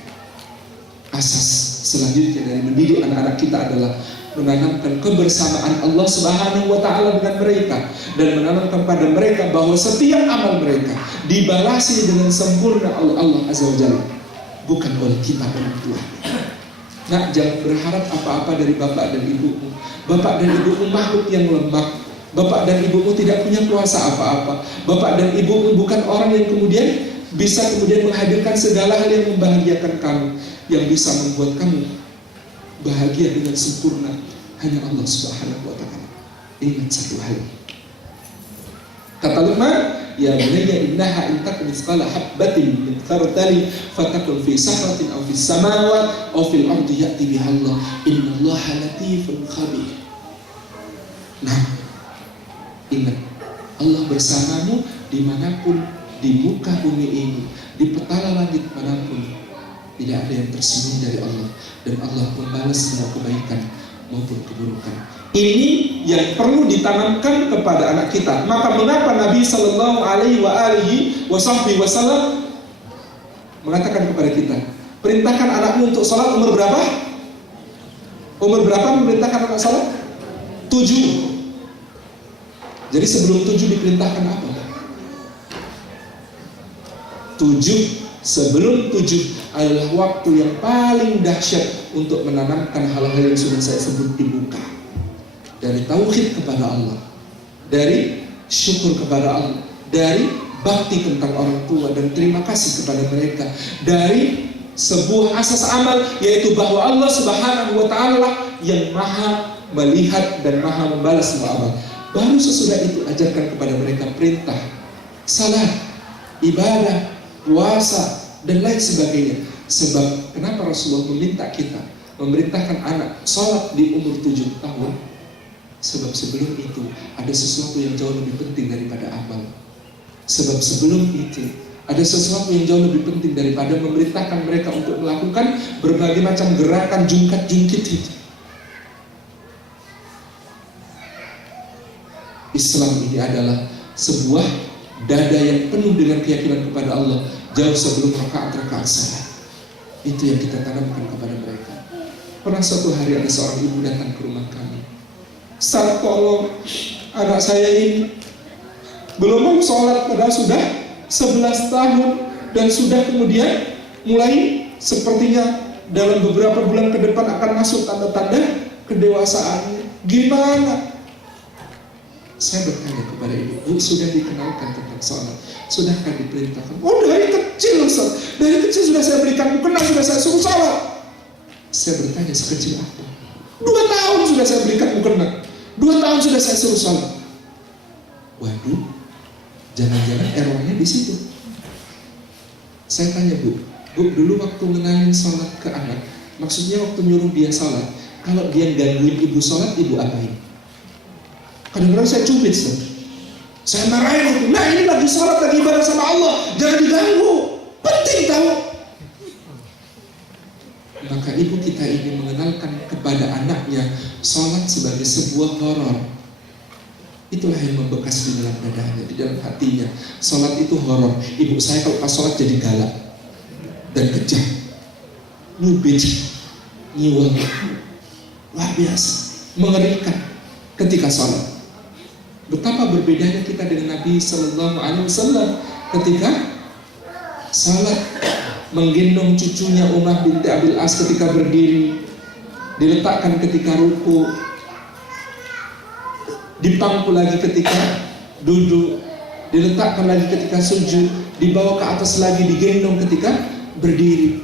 Asas selanjutnya dari mendidik anak-anak kita adalah menanamkan kebersamaan Allah Subhanahu wa taala dengan mereka, dan menanamkan pada mereka bahwa setiap amal mereka dibalasi dengan sempurna oleh Allah Azza wa Jalla, bukan oleh kita orang tua. Nah, jangan berharap apa-apa dari bapak dan ibumu. Bapak dan ibumu makhluk yang lemah. Bapak dan ibumu tidak punya kuasa apa-apa. Bapak dan ibumu bukan orang yang kemudian bisa menghadirkan segala hal yang membahagiakan kamu. Yang bisa membuat kamu bahagia dengan sempurna hanya Allah Subhanahu wa taala. Ingat satu hal. Kata Luqman, ya bunayya innaha in takun mithqala habbatin min khardalin fatakun fi sakratin aw fis samawati aw fil ardi ya'ti biha Allah innallaha latifun khabir. Nah, ingat, Allah bersamamu dimanapun di muka bumi ini, di petala langit manapun. Tidak ada yang tersembunyi dari Allah, dan Allah membalas semua kebaikan maupun keburukan. Ini yang perlu ditanamkan kepada anak kita. Maka mengapa Nabi Sallallahu Alaihi Wasallam mengatakan kepada kita, perintahkan anakmu untuk sholat umur berapa? Umur berapa memerintahkan anak sholat? 7. Jadi sebelum 7 diperintahkan apa? 7. Sebelum 7 adalah waktu yang paling dahsyat untuk menanamkan hal-hal yang sudah saya sebut di muka. Dari tauhid kepada Allah, dari syukur kepada Allah, dari bakti tentang orang tua dan terima kasih kepada mereka, dari sebuah asas amal, yaitu bahwa Allah Subhanahu wa Ta'ala yang maha melihat dan maha membalas semua amal. Baru sesudah itu ajarkan kepada mereka perintah salat, ibadah, puasa, dan lain sebagainya. Sebab kenapa Rasulullah meminta kita memerintahkan anak sholat di umur 7 tahun? Sebab sebelum itu ada sesuatu yang jauh lebih penting daripada amal. Sebab sebelum itu ada sesuatu yang jauh lebih penting daripada memerintahkan mereka untuk melakukan berbagai macam gerakan jungkat-jungkit itu. Islam ini adalah sebuah dada yang penuh dengan keyakinan kepada Allah jauh sebelum rakaat-rakaat salat. Itu yang kita tanamkan kepada mereka. Pernah suatu hari ada seorang ibu datang ke rumah kami. Ustaz, tolong, anak saya ini belum mau sholat padahal sudah 11 tahun dan sudah kemudian mulai sepertinya dalam beberapa bulan ke depan akan masuk tanda-tanda kedewasaannya. Gimana? Saya bertanya kepada ibu, Bu, sudah dikenalkan tentang sholat? Sudahkah diperintahkan? Oh, dari kecil, Ustaz. Dari kecil sudah saya berikan mukena, sudah saya suruh sholat. Saya bertanya, sekecil apa? 2 tahun sudah saya berikan mukena, 2 tahun sudah saya suruh sholat. Waduh, jangan-jangan errornya di situ. Saya tanya, Bu, dulu waktu ngenalin sholat ke anak, maksudnya waktu nyuruh dia sholat, kalau dia gangguin ibu sholat, ibu apain? Kadang-kadang saya cubit, saya marahin itu. Nah, ini lagi sholat, lagi ibadah sama Allah, jangan diganggu, penting tahu. Maka ibu kita ini mengenalkan kepada anaknya sholat sebagai sebuah horor. Itulah yang membekas di dalam dadanya, di dalam hatinya. Sholat itu horor. Ibu saya kalau pas sholat jadi galak dan kejam, nyubit, nyiwel, luar biasa, mengerikan ketika sholat. Betapa berbedanya kita dengan Nabi Sallallahu Alaihi Wasallam ketika salat, menggendong cucunya Ummah binti Abil As ketika berdiri, diletakkan ketika ruku, dipangku lagi ketika duduk, diletakkan lagi ketika sujud, dibawa ke atas lagi, digendong ketika berdiri.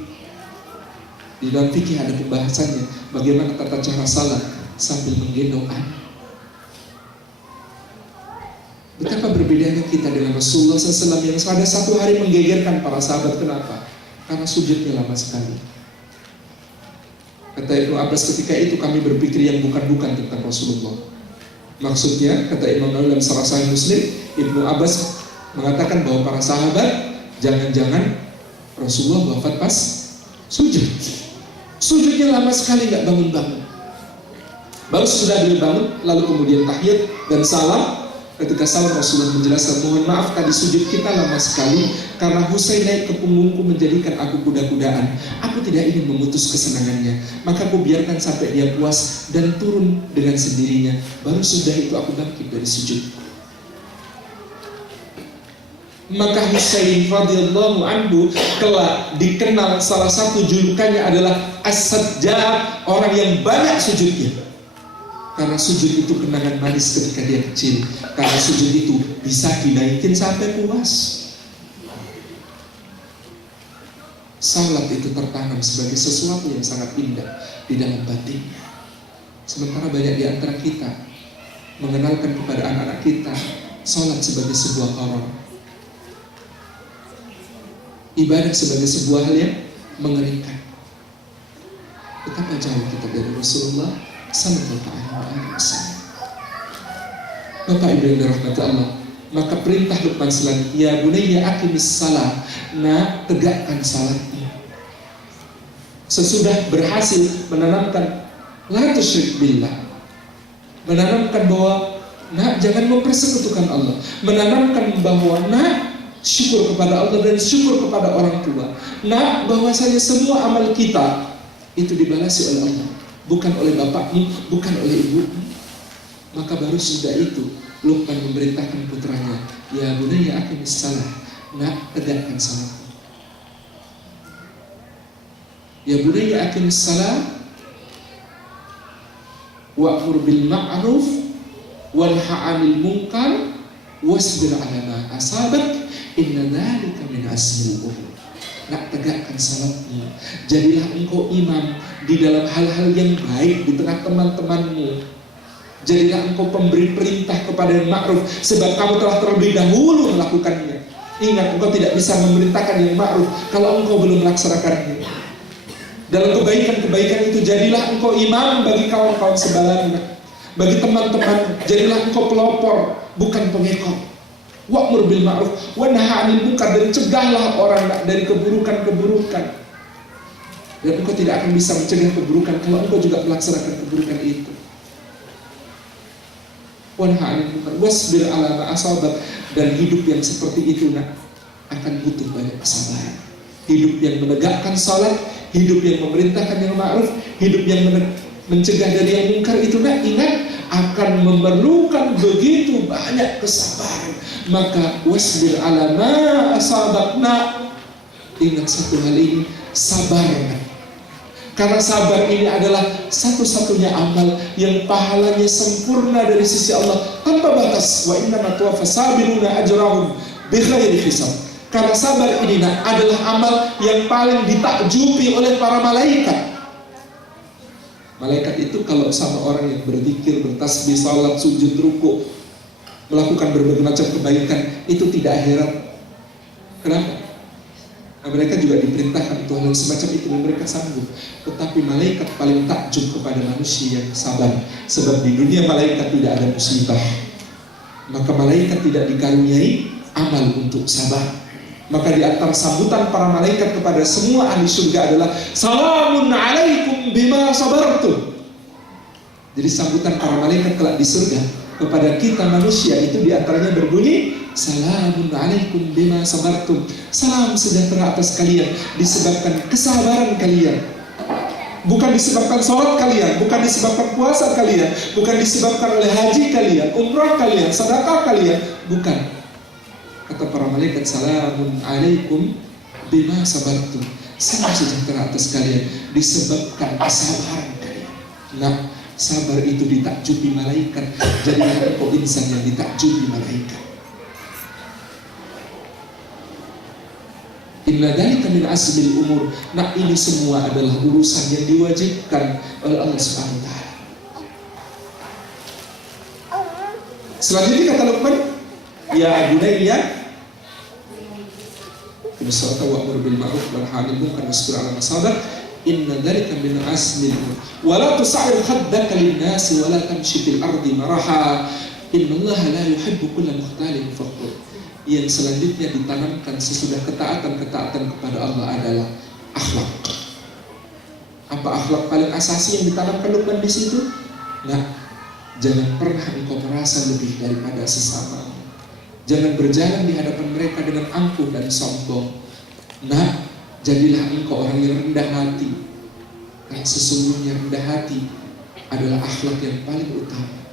Di dalam fikih ada pembahasannya bagaimana tata cara salat sambil menggendong anak. Betapa berbedanya kita dengan Rasulullah SAW yang pada satu hari menggegerkan para sahabat. Kenapa? Karena sujudnya lama sekali. Kata Ibnu Abbas, ketika itu kami berpikir yang bukan-bukan tentang Rasulullah. Maksudnya, kata Imam Nawawi dalam Sharh Sahih Muslim, Ibnu Abbas mengatakan bahwa para sahabat jangan-jangan Rasulullah wafat pas sujud. Sujudnya lama sekali, nggak bangun-bangun. Baru sudah beliau bangun, lalu kemudian tahiyat dan salam. Ketika salam Rasulullah menjelaskan, mohon maaf tadi sujud kita lama sekali karena Husain naik ke punggungku menjadikan aku kuda-kudaan. Aku tidak ingin memutus kesenangannya, maka aku biarkan sampai dia puas dan turun dengan sendirinya. Baru sudah itu aku bangkit dari sujud. Maka Husain radhiyallahu anhu kelak dikenal salah satu julukannya adalah As-Sajjad, orang yang banyak sujudnya. Karena sujud itu kenangan manis ketika dia kecil. Karena sujud itu bisa dinaikin sampai puas. Salat itu tertanam sebagai sesuatu yang sangat indah di dalam batinnya. Sementara banyak di antara kita mengenalkan kepada anak-anak kita salat sebagai sebuah horor. ibadah sebagai sebuah hal yang mengerikan. Betapa jauh kita dari Rasulullah sallallahu alaihi wasallam. Bapak Ibu yang dirahmati Allah, maka perintah Luqman selanjutnya, ya bunayya aqimis salat, nak tegakkan salatnya. Sesudah berhasil menanamkan la tusyrik billah, menanamkan bahwa nak jangan mempersekutukan Allah, menanamkan bahwa nak syukur kepada Allah dan syukur kepada orang tua, nak bahwasanya semua amal kita itu dibalasi oleh Allah, bukan oleh bapakmu, bukan oleh ibumu. Maka baru sudah itu Luqman memerintahkan putranya, ya bunayya aqimis salah, nak tegakkan salat. Ya bunayya aqimis salah wa'mur bil ma'ruf wanha 'anil munkar wasbir 'ala ma asabak inna dzalika min azmil umur. Nak tegakkan salatnya. Jadilah engkau imam di dalam hal-hal yang baik di tengah teman-temanmu. Jadilah engkau pemberi perintah kepada yang ma'ruf, sebab kamu telah terlebih dahulu melakukannya. Ingat, engkau tidak bisa memerintahkan yang ma'ruf kalau engkau belum melaksanakannya. Dalam kebaikan-kebaikan itu jadilah engkau imam bagi kawan-kawan sebalanmu, bagi teman-teman. Jadilah engkau pelopor, bukan pengekor. Wa'mur bil ma'ruf wa nahi 'anil munkar, dan cegahlah orang dari keburukan-keburukan. Dan engkau tidak akan bisa mencegah keburukan kalau engkau juga melaksanakan keburukan itu. Wa nahi 'anil munkar wasbir 'ala ma asabak, dan hidup yang seperti itu akan butuh banyak kesabaran. Hidup yang menegakkan salat, hidup yang memerintahkan yang ma'ruf, hidup yang mencegah dari yang munkar itu ingat akan memerlukan begitu banyak kesabaran. Maka wasbir 'ala ma asabakna, ingat satu hal ini, sabar. Karena sabar ini adalah satu-satunya amal yang pahalanya sempurna dari sisi Allah tanpa batas. Wa innama tuwaffas sabiruna ajrahum bighairi hisab. Karena sabar ini adalah amal yang paling ditakjubi oleh para malaikat. Malaikat itu kalau sama orang yang berzikir, bertasbih, salat, sujud, ruku, melakukan berbagai macam kebaikan, itu tidak heran. Kenapa? Nah, mereka juga diperintahkan untuk hal semacam itu dan mereka sanggup. Tetapi malaikat paling takjub kepada manusia yang sabar, sebab di dunia malaikat tidak ada musibah. Maka malaikat tidak dikaruniai amal untuk sabar. Maka di antara sambutan para malaikat kepada semua ahli surga adalah salamun alaikum bima sabartum. Jadi sambutan para malaikat kelak di surga kepada kita manusia itu di antaranya berbunyi salamun alaikum bima sabartum. Salam sejahtera atas kalian disebabkan kesabaran kalian. Bukan disebabkan sholat kalian, bukan disebabkan puasa kalian, bukan disebabkan oleh haji kalian, umrah kalian, sedekah kalian, bukan. Kata para malaikat, salamun alaikum bima sabartum. Salam sejahtera atas kalian disebabkan kesabaran kalian. Nah, sabar itu ditakjubi malaikat. Jadilah engkau insan yang ditakjubi malaikat. Inna dzalika min azmil umur. Nah, ini semua adalah urusan yang diwajibkan oleh Allah Subhanahu wa taala. Selanjutnya kata Luqman, ya bunayya bisawata wa'mur bil ma'ruf wa nahy 'anil munkar wasbir 'ala ma sabaq inna dzalika min azmil umur wa la tus'ir khaddaka lin-nasi wa la tamshi fil ardi maraha innallaha la yuhibbu kulla mukhtalin fakhur. Yang selanjutnya ditanamkan sesudah ketaatan kepada Allah adalah akhlak. Apa akhlak paling asasi yang ditanamkan Luqman di situ? Nah, jangan pernah engkau merasa lebih daripada sesama. Jangan berjalan di hadapan mereka dengan angkuh dan sombong. Nah, jadilah engkau orang yang rendah hati. Karena sesungguhnya rendah hati adalah akhlak yang paling utama.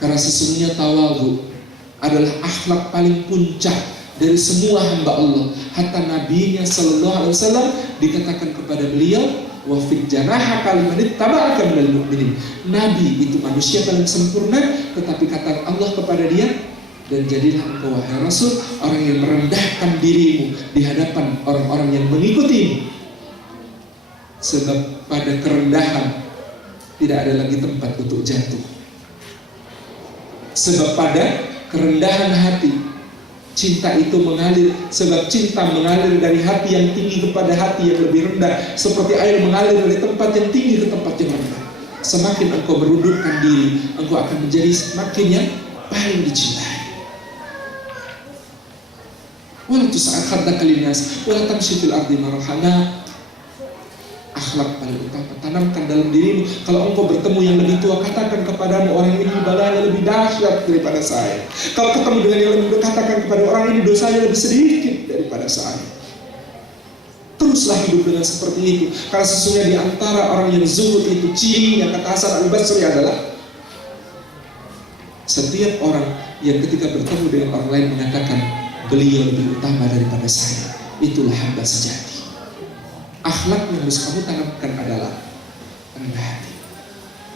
Karena sesungguhnya tawadhu adalah akhlak paling puncak dari semua hamba Allah. Hatta Nabi-Nya sallallahu alaihi wasallam dikatakan kepada beliau, wa fid janaha kalimanit taba'aka minal mu'minin. Nabi itu manusia paling sempurna, tetapi kata Allah kepada dia, dan jadilah engkau wahai Rasul orang yang merendahkan dirimu di hadapan orang-orang yang mengikutimu. Sebab pada kerendahan tidak ada lagi tempat untuk jatuh. Sebab pada kerendahan hati Cinta itu mengalir, sebab cinta mengalir dari hati yang tinggi kepada hati yang lebih rendah, seperti air mengalir dari tempat yang tinggi ke tempat yang rendah. Semakin engkau merundukkan diri, engkau akan menjadi semakin yang paling dicintai. Wala tus'al khaddaka linnas wala tamshi fil ardi maraha. Akhlak paling utama tanamkan dalam dirimu. Kalau engkau bertemu yang lebih tua, katakan kepadamu, orang ini balanya lebih dahsyat daripada saya. Kalau ketemu dengan yang lebih muda, katakan kepada orang ini dosanya lebih sedikit daripada saya. Teruslah hidup dengan seperti itu. Karena sesungguhnya di antara orang yang zuhud itu, cirinya kata Hasan Al-Basri adalah setiap orang yang ketika bertemu dengan orang lain mengatakan beliau lebih utama daripada saya, itulah hamba sejati. Akhlak yang harus kamu tanamkan adalah rendah hati,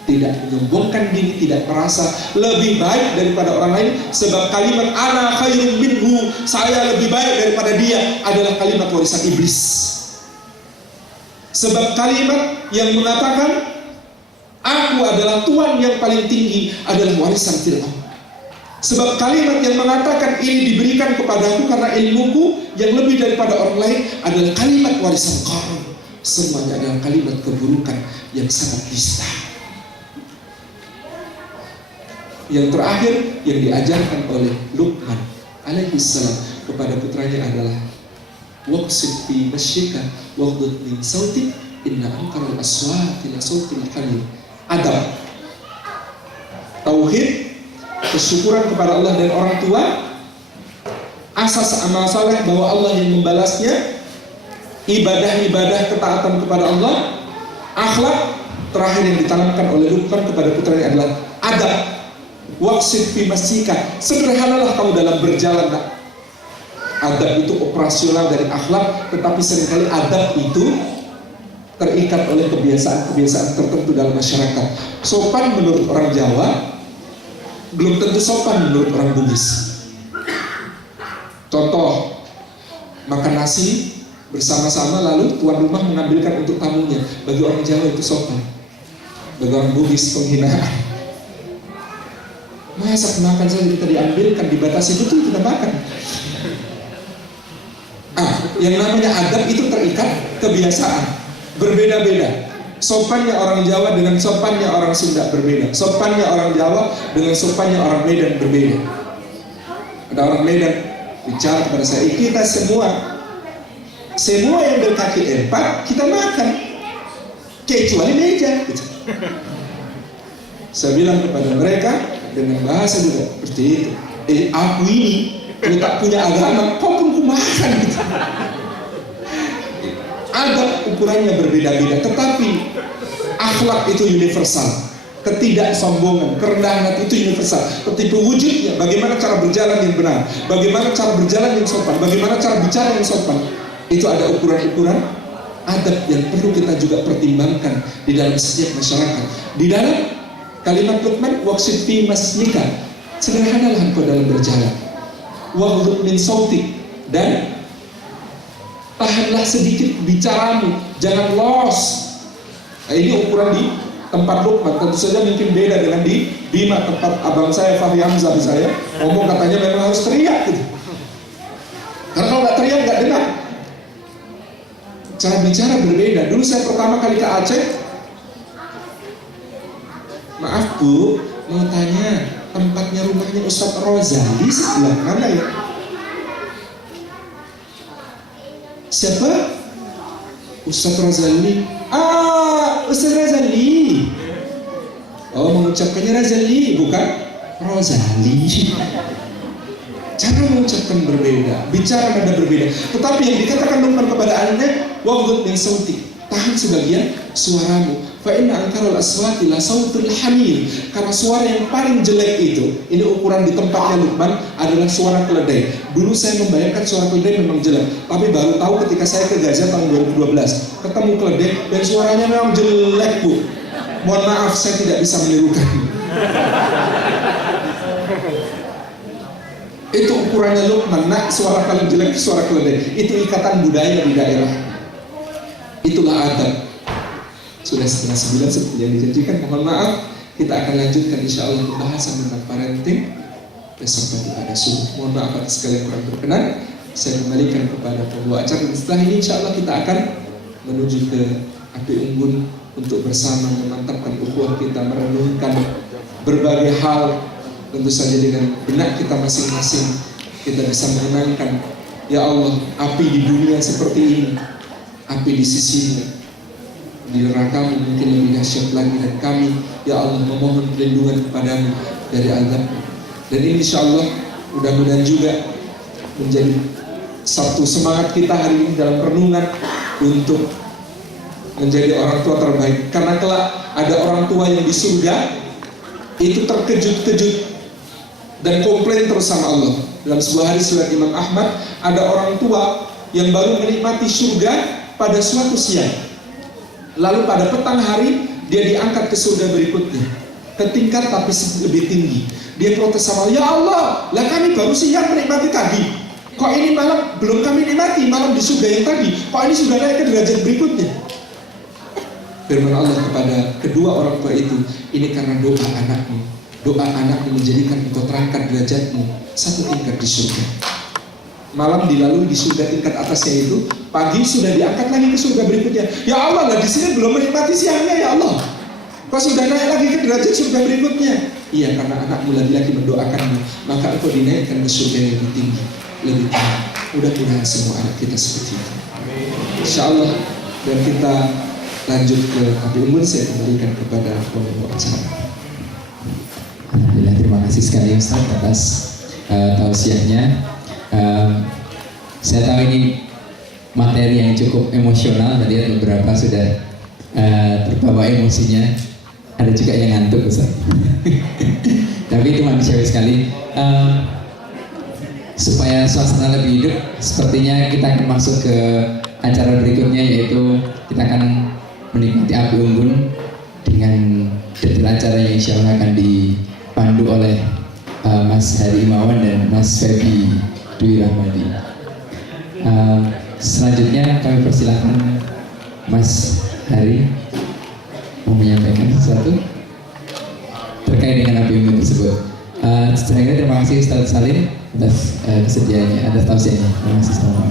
tidak menyombongkan diri, tidak merasa lebih baik daripada orang lain. Sebab kalimat ana khairun minhu, saya lebih baik daripada dia, adalah kalimat warisan iblis. Sebab kalimat yang mengatakan aku adalah Tuhan yang paling tinggi adalah warisan Fir'aun. Sebab kalimat yang mengatakan ini diberikan kepadaku karena ilmuku yang lebih daripada orang lain adalah kalimat warisan Qarun. Semuanya adalah kalimat keburukan yang sangat dusta. Yang terakhir yang diajarkan oleh Luqman alaihissalam kepada putranya adalah waqsid fi masyika waghdud min sautik inna ankaral aswati la sautil hamir. Adab, tauhid, kesyukuran kepada Allah dan orang tua, asas amal saleh bahwa Allah yang membalasnya, ibadah-ibadah ketaatan kepada Allah, akhlak, terakhir yang ditanamkan oleh Luqman kepada putranya adalah adab. Waqsid fi masyika, sederhanalah kamu dalam berjalan. Adab itu operasional dari akhlak, tetapi seringkali adab itu terikat oleh kebiasaan-kebiasaan tertentu dalam masyarakat. Sopan menurut orang Jawa belum tentu sopan menurut orang Bugis. Contoh, makan nasi bersama-sama lalu tuan rumah mengambilkan untuk tamunya. Bagi orang Jawa itu sopan, bagi orang Bugis penghinaan. Masa makan saja kita diambilkan, dibatasi, betul kita makan. Yang namanya adab itu terikat kebiasaan, berbeda-beda. Sopannya orang Jawa dengan sopannya orang Sunda berbeda. Sopannya orang Jawa dengan sopannya orang Medan berbeda. Ada orang Medan bicara kepada saya, kita semua yang berkaki 4 kita makan, kecuali meja. Saya bilang kepada mereka dengan bahasa juga seperti itu. Aku ini kalau tak punya agama, kau pun kumakan gitu. Adab ukurannya berbeda-beda, tetapi akhlak itu universal. Ketidaksombongan, kerendahan hati itu universal. Tetapi wujudnya, bagaimana cara berjalan yang benar, bagaimana cara berjalan yang sopan, bagaimana cara bicara yang sopan, itu ada ukuran-ukuran adab yang perlu kita juga pertimbangkan di dalam setiap masyarakat. Di dalam kalimat Luqman, waqsid fi masyika, sederhanalah engkau dalam berjalan. Waghdud min sautik, dan tahanlah sedikit bicaramu, jangan los. Nah, ini ukuran di tempat Luqman. Tentu saja mungkin beda dengan di Bima, tempat abang saya Fahri Hamzah saya ngomong katanya memang harus teriak gitu. Karena kalau nggak teriak nggak dengar. Cara bicara berbeda. Dulu saya pertama kali ke Aceh, maaf Bu, mau tanya tempatnya rumahnya Ustadz Rozali sebelah mana ya? Siapa? Ustadz Rozali. Ustadz Rozali. Oh, mengucapkannya Rozali, bukan Rozali. Cara mengucapkan berbeda, bicara nada berbeda. Tetapi yang dikatakan Luqman kepada anaknya, waghdud min sautik, tahan sebagian suaramu. Fa inna ankaral aswati la sautul hamir. Karena suara yang paling jelek itu, ini ukuran di tempatnya Luqman, adalah suara keledai. Dulu saya membayangkan suara keledai memang jelek, tapi baru tahu ketika saya ke Gaza tahun 2012, ketemu keledai dan suaranya memang jelek Bu. Mohon maaf, saya tidak bisa menirukan. Itu ukurannya Luqman. Nak, suara paling jelek suara keledai. Itu ikatan budaya di daerah. Itulah adab. Sudah setengah 9 seperti yang dijanjikan. Mohon maaf, kita akan lanjutkan insya Allah pembahasan tentang parenting besok pagi pada subuh. Mohon maaf atas segala yang kurang berkenan. Saya kembalikan kepada pembawa acara, dan setelah ini insya Allah kita akan menuju ke Api Unggun untuk bersama memantapkan ukhuwah kita, merenungkan berbagai hal, tentu saja dengan benak kita masing-masing kita bisa mengenangkan, ya Allah, api di dunia seperti ini, api di sisimu, di neraka mungkin lebih dahsyat lagi, dan kami ya Allah memohon perlindungan kepadamu dari azab-Mu. Dan ini insya Allah mudah-mudahan juga menjadi satu semangat kita hari ini dalam renungan untuk menjadi orang tua terbaik, karena kelak ada orang tua yang di surga itu terkejut-kejut dan komplain terus sama Allah. Dalam sebuah hadis riwayat Imam Ahmad, ada orang tua yang baru menikmati surga pada suatu siang, lalu pada petang hari dia diangkat ke surga berikutnya, ke tingkat tapi lebih tinggi. Dia protes sama Allah, ya Allah, lah kami baru siang menikmati tadi, kok ini malam belum kami nikmati malam di surga yang tadi, kok ini sudah naik ke derajat berikutnya. Firman Allah kepada kedua orang tua itu, ini karena doa anakmu. Doa anakmu menjadikan engkau terangkat derajatmu satu tingkat di surga. Malam dilalui di surga tingkat atasnya itu, pagi sudah diangkat lagi ke surga berikutnya. Ya Allah, lah di sini belum menikmati siangnya ya Allah, kau sudah naik lagi ke derajat surga berikutnya. Iya, karena anakmu lagi-lagi mendoakanmu, maka engkau dinaikkan ke surga yang lebih tinggi, lebih tinggi. Mudah-mudahan semua anak kita seperti itu. Insya Allah. Dan kita lanjut ke Api Unggun. Saya kembalikan kepada pembawa acara. Alhamdulillah, terima kasih sekali Ustaz atas tausiahnya. Saya tahu ini materi yang cukup emosional, tadi beberapa sudah terbawa emosinya, ada juga yang ngantuk Ustaz. Tapi itu manusiawi sekali. Supaya suasana lebih hidup, sepertinya kita akan masuk ke acara berikutnya, yaitu kita akan menikmati Api Unggun dengan detail acara yang insya Allah akan dipandu oleh Mas Hari Imawan dan Mas Febi Dwi Rahmadi. Selanjutnya kami persilahkan Mas Hari mau menyampaikan sesuatu terkait dengan Api Unggun tersebut. Selanjutnya terima kasih Ustaz Salim atas kesediaannya, atas tausiahnya. Terima kasih semua.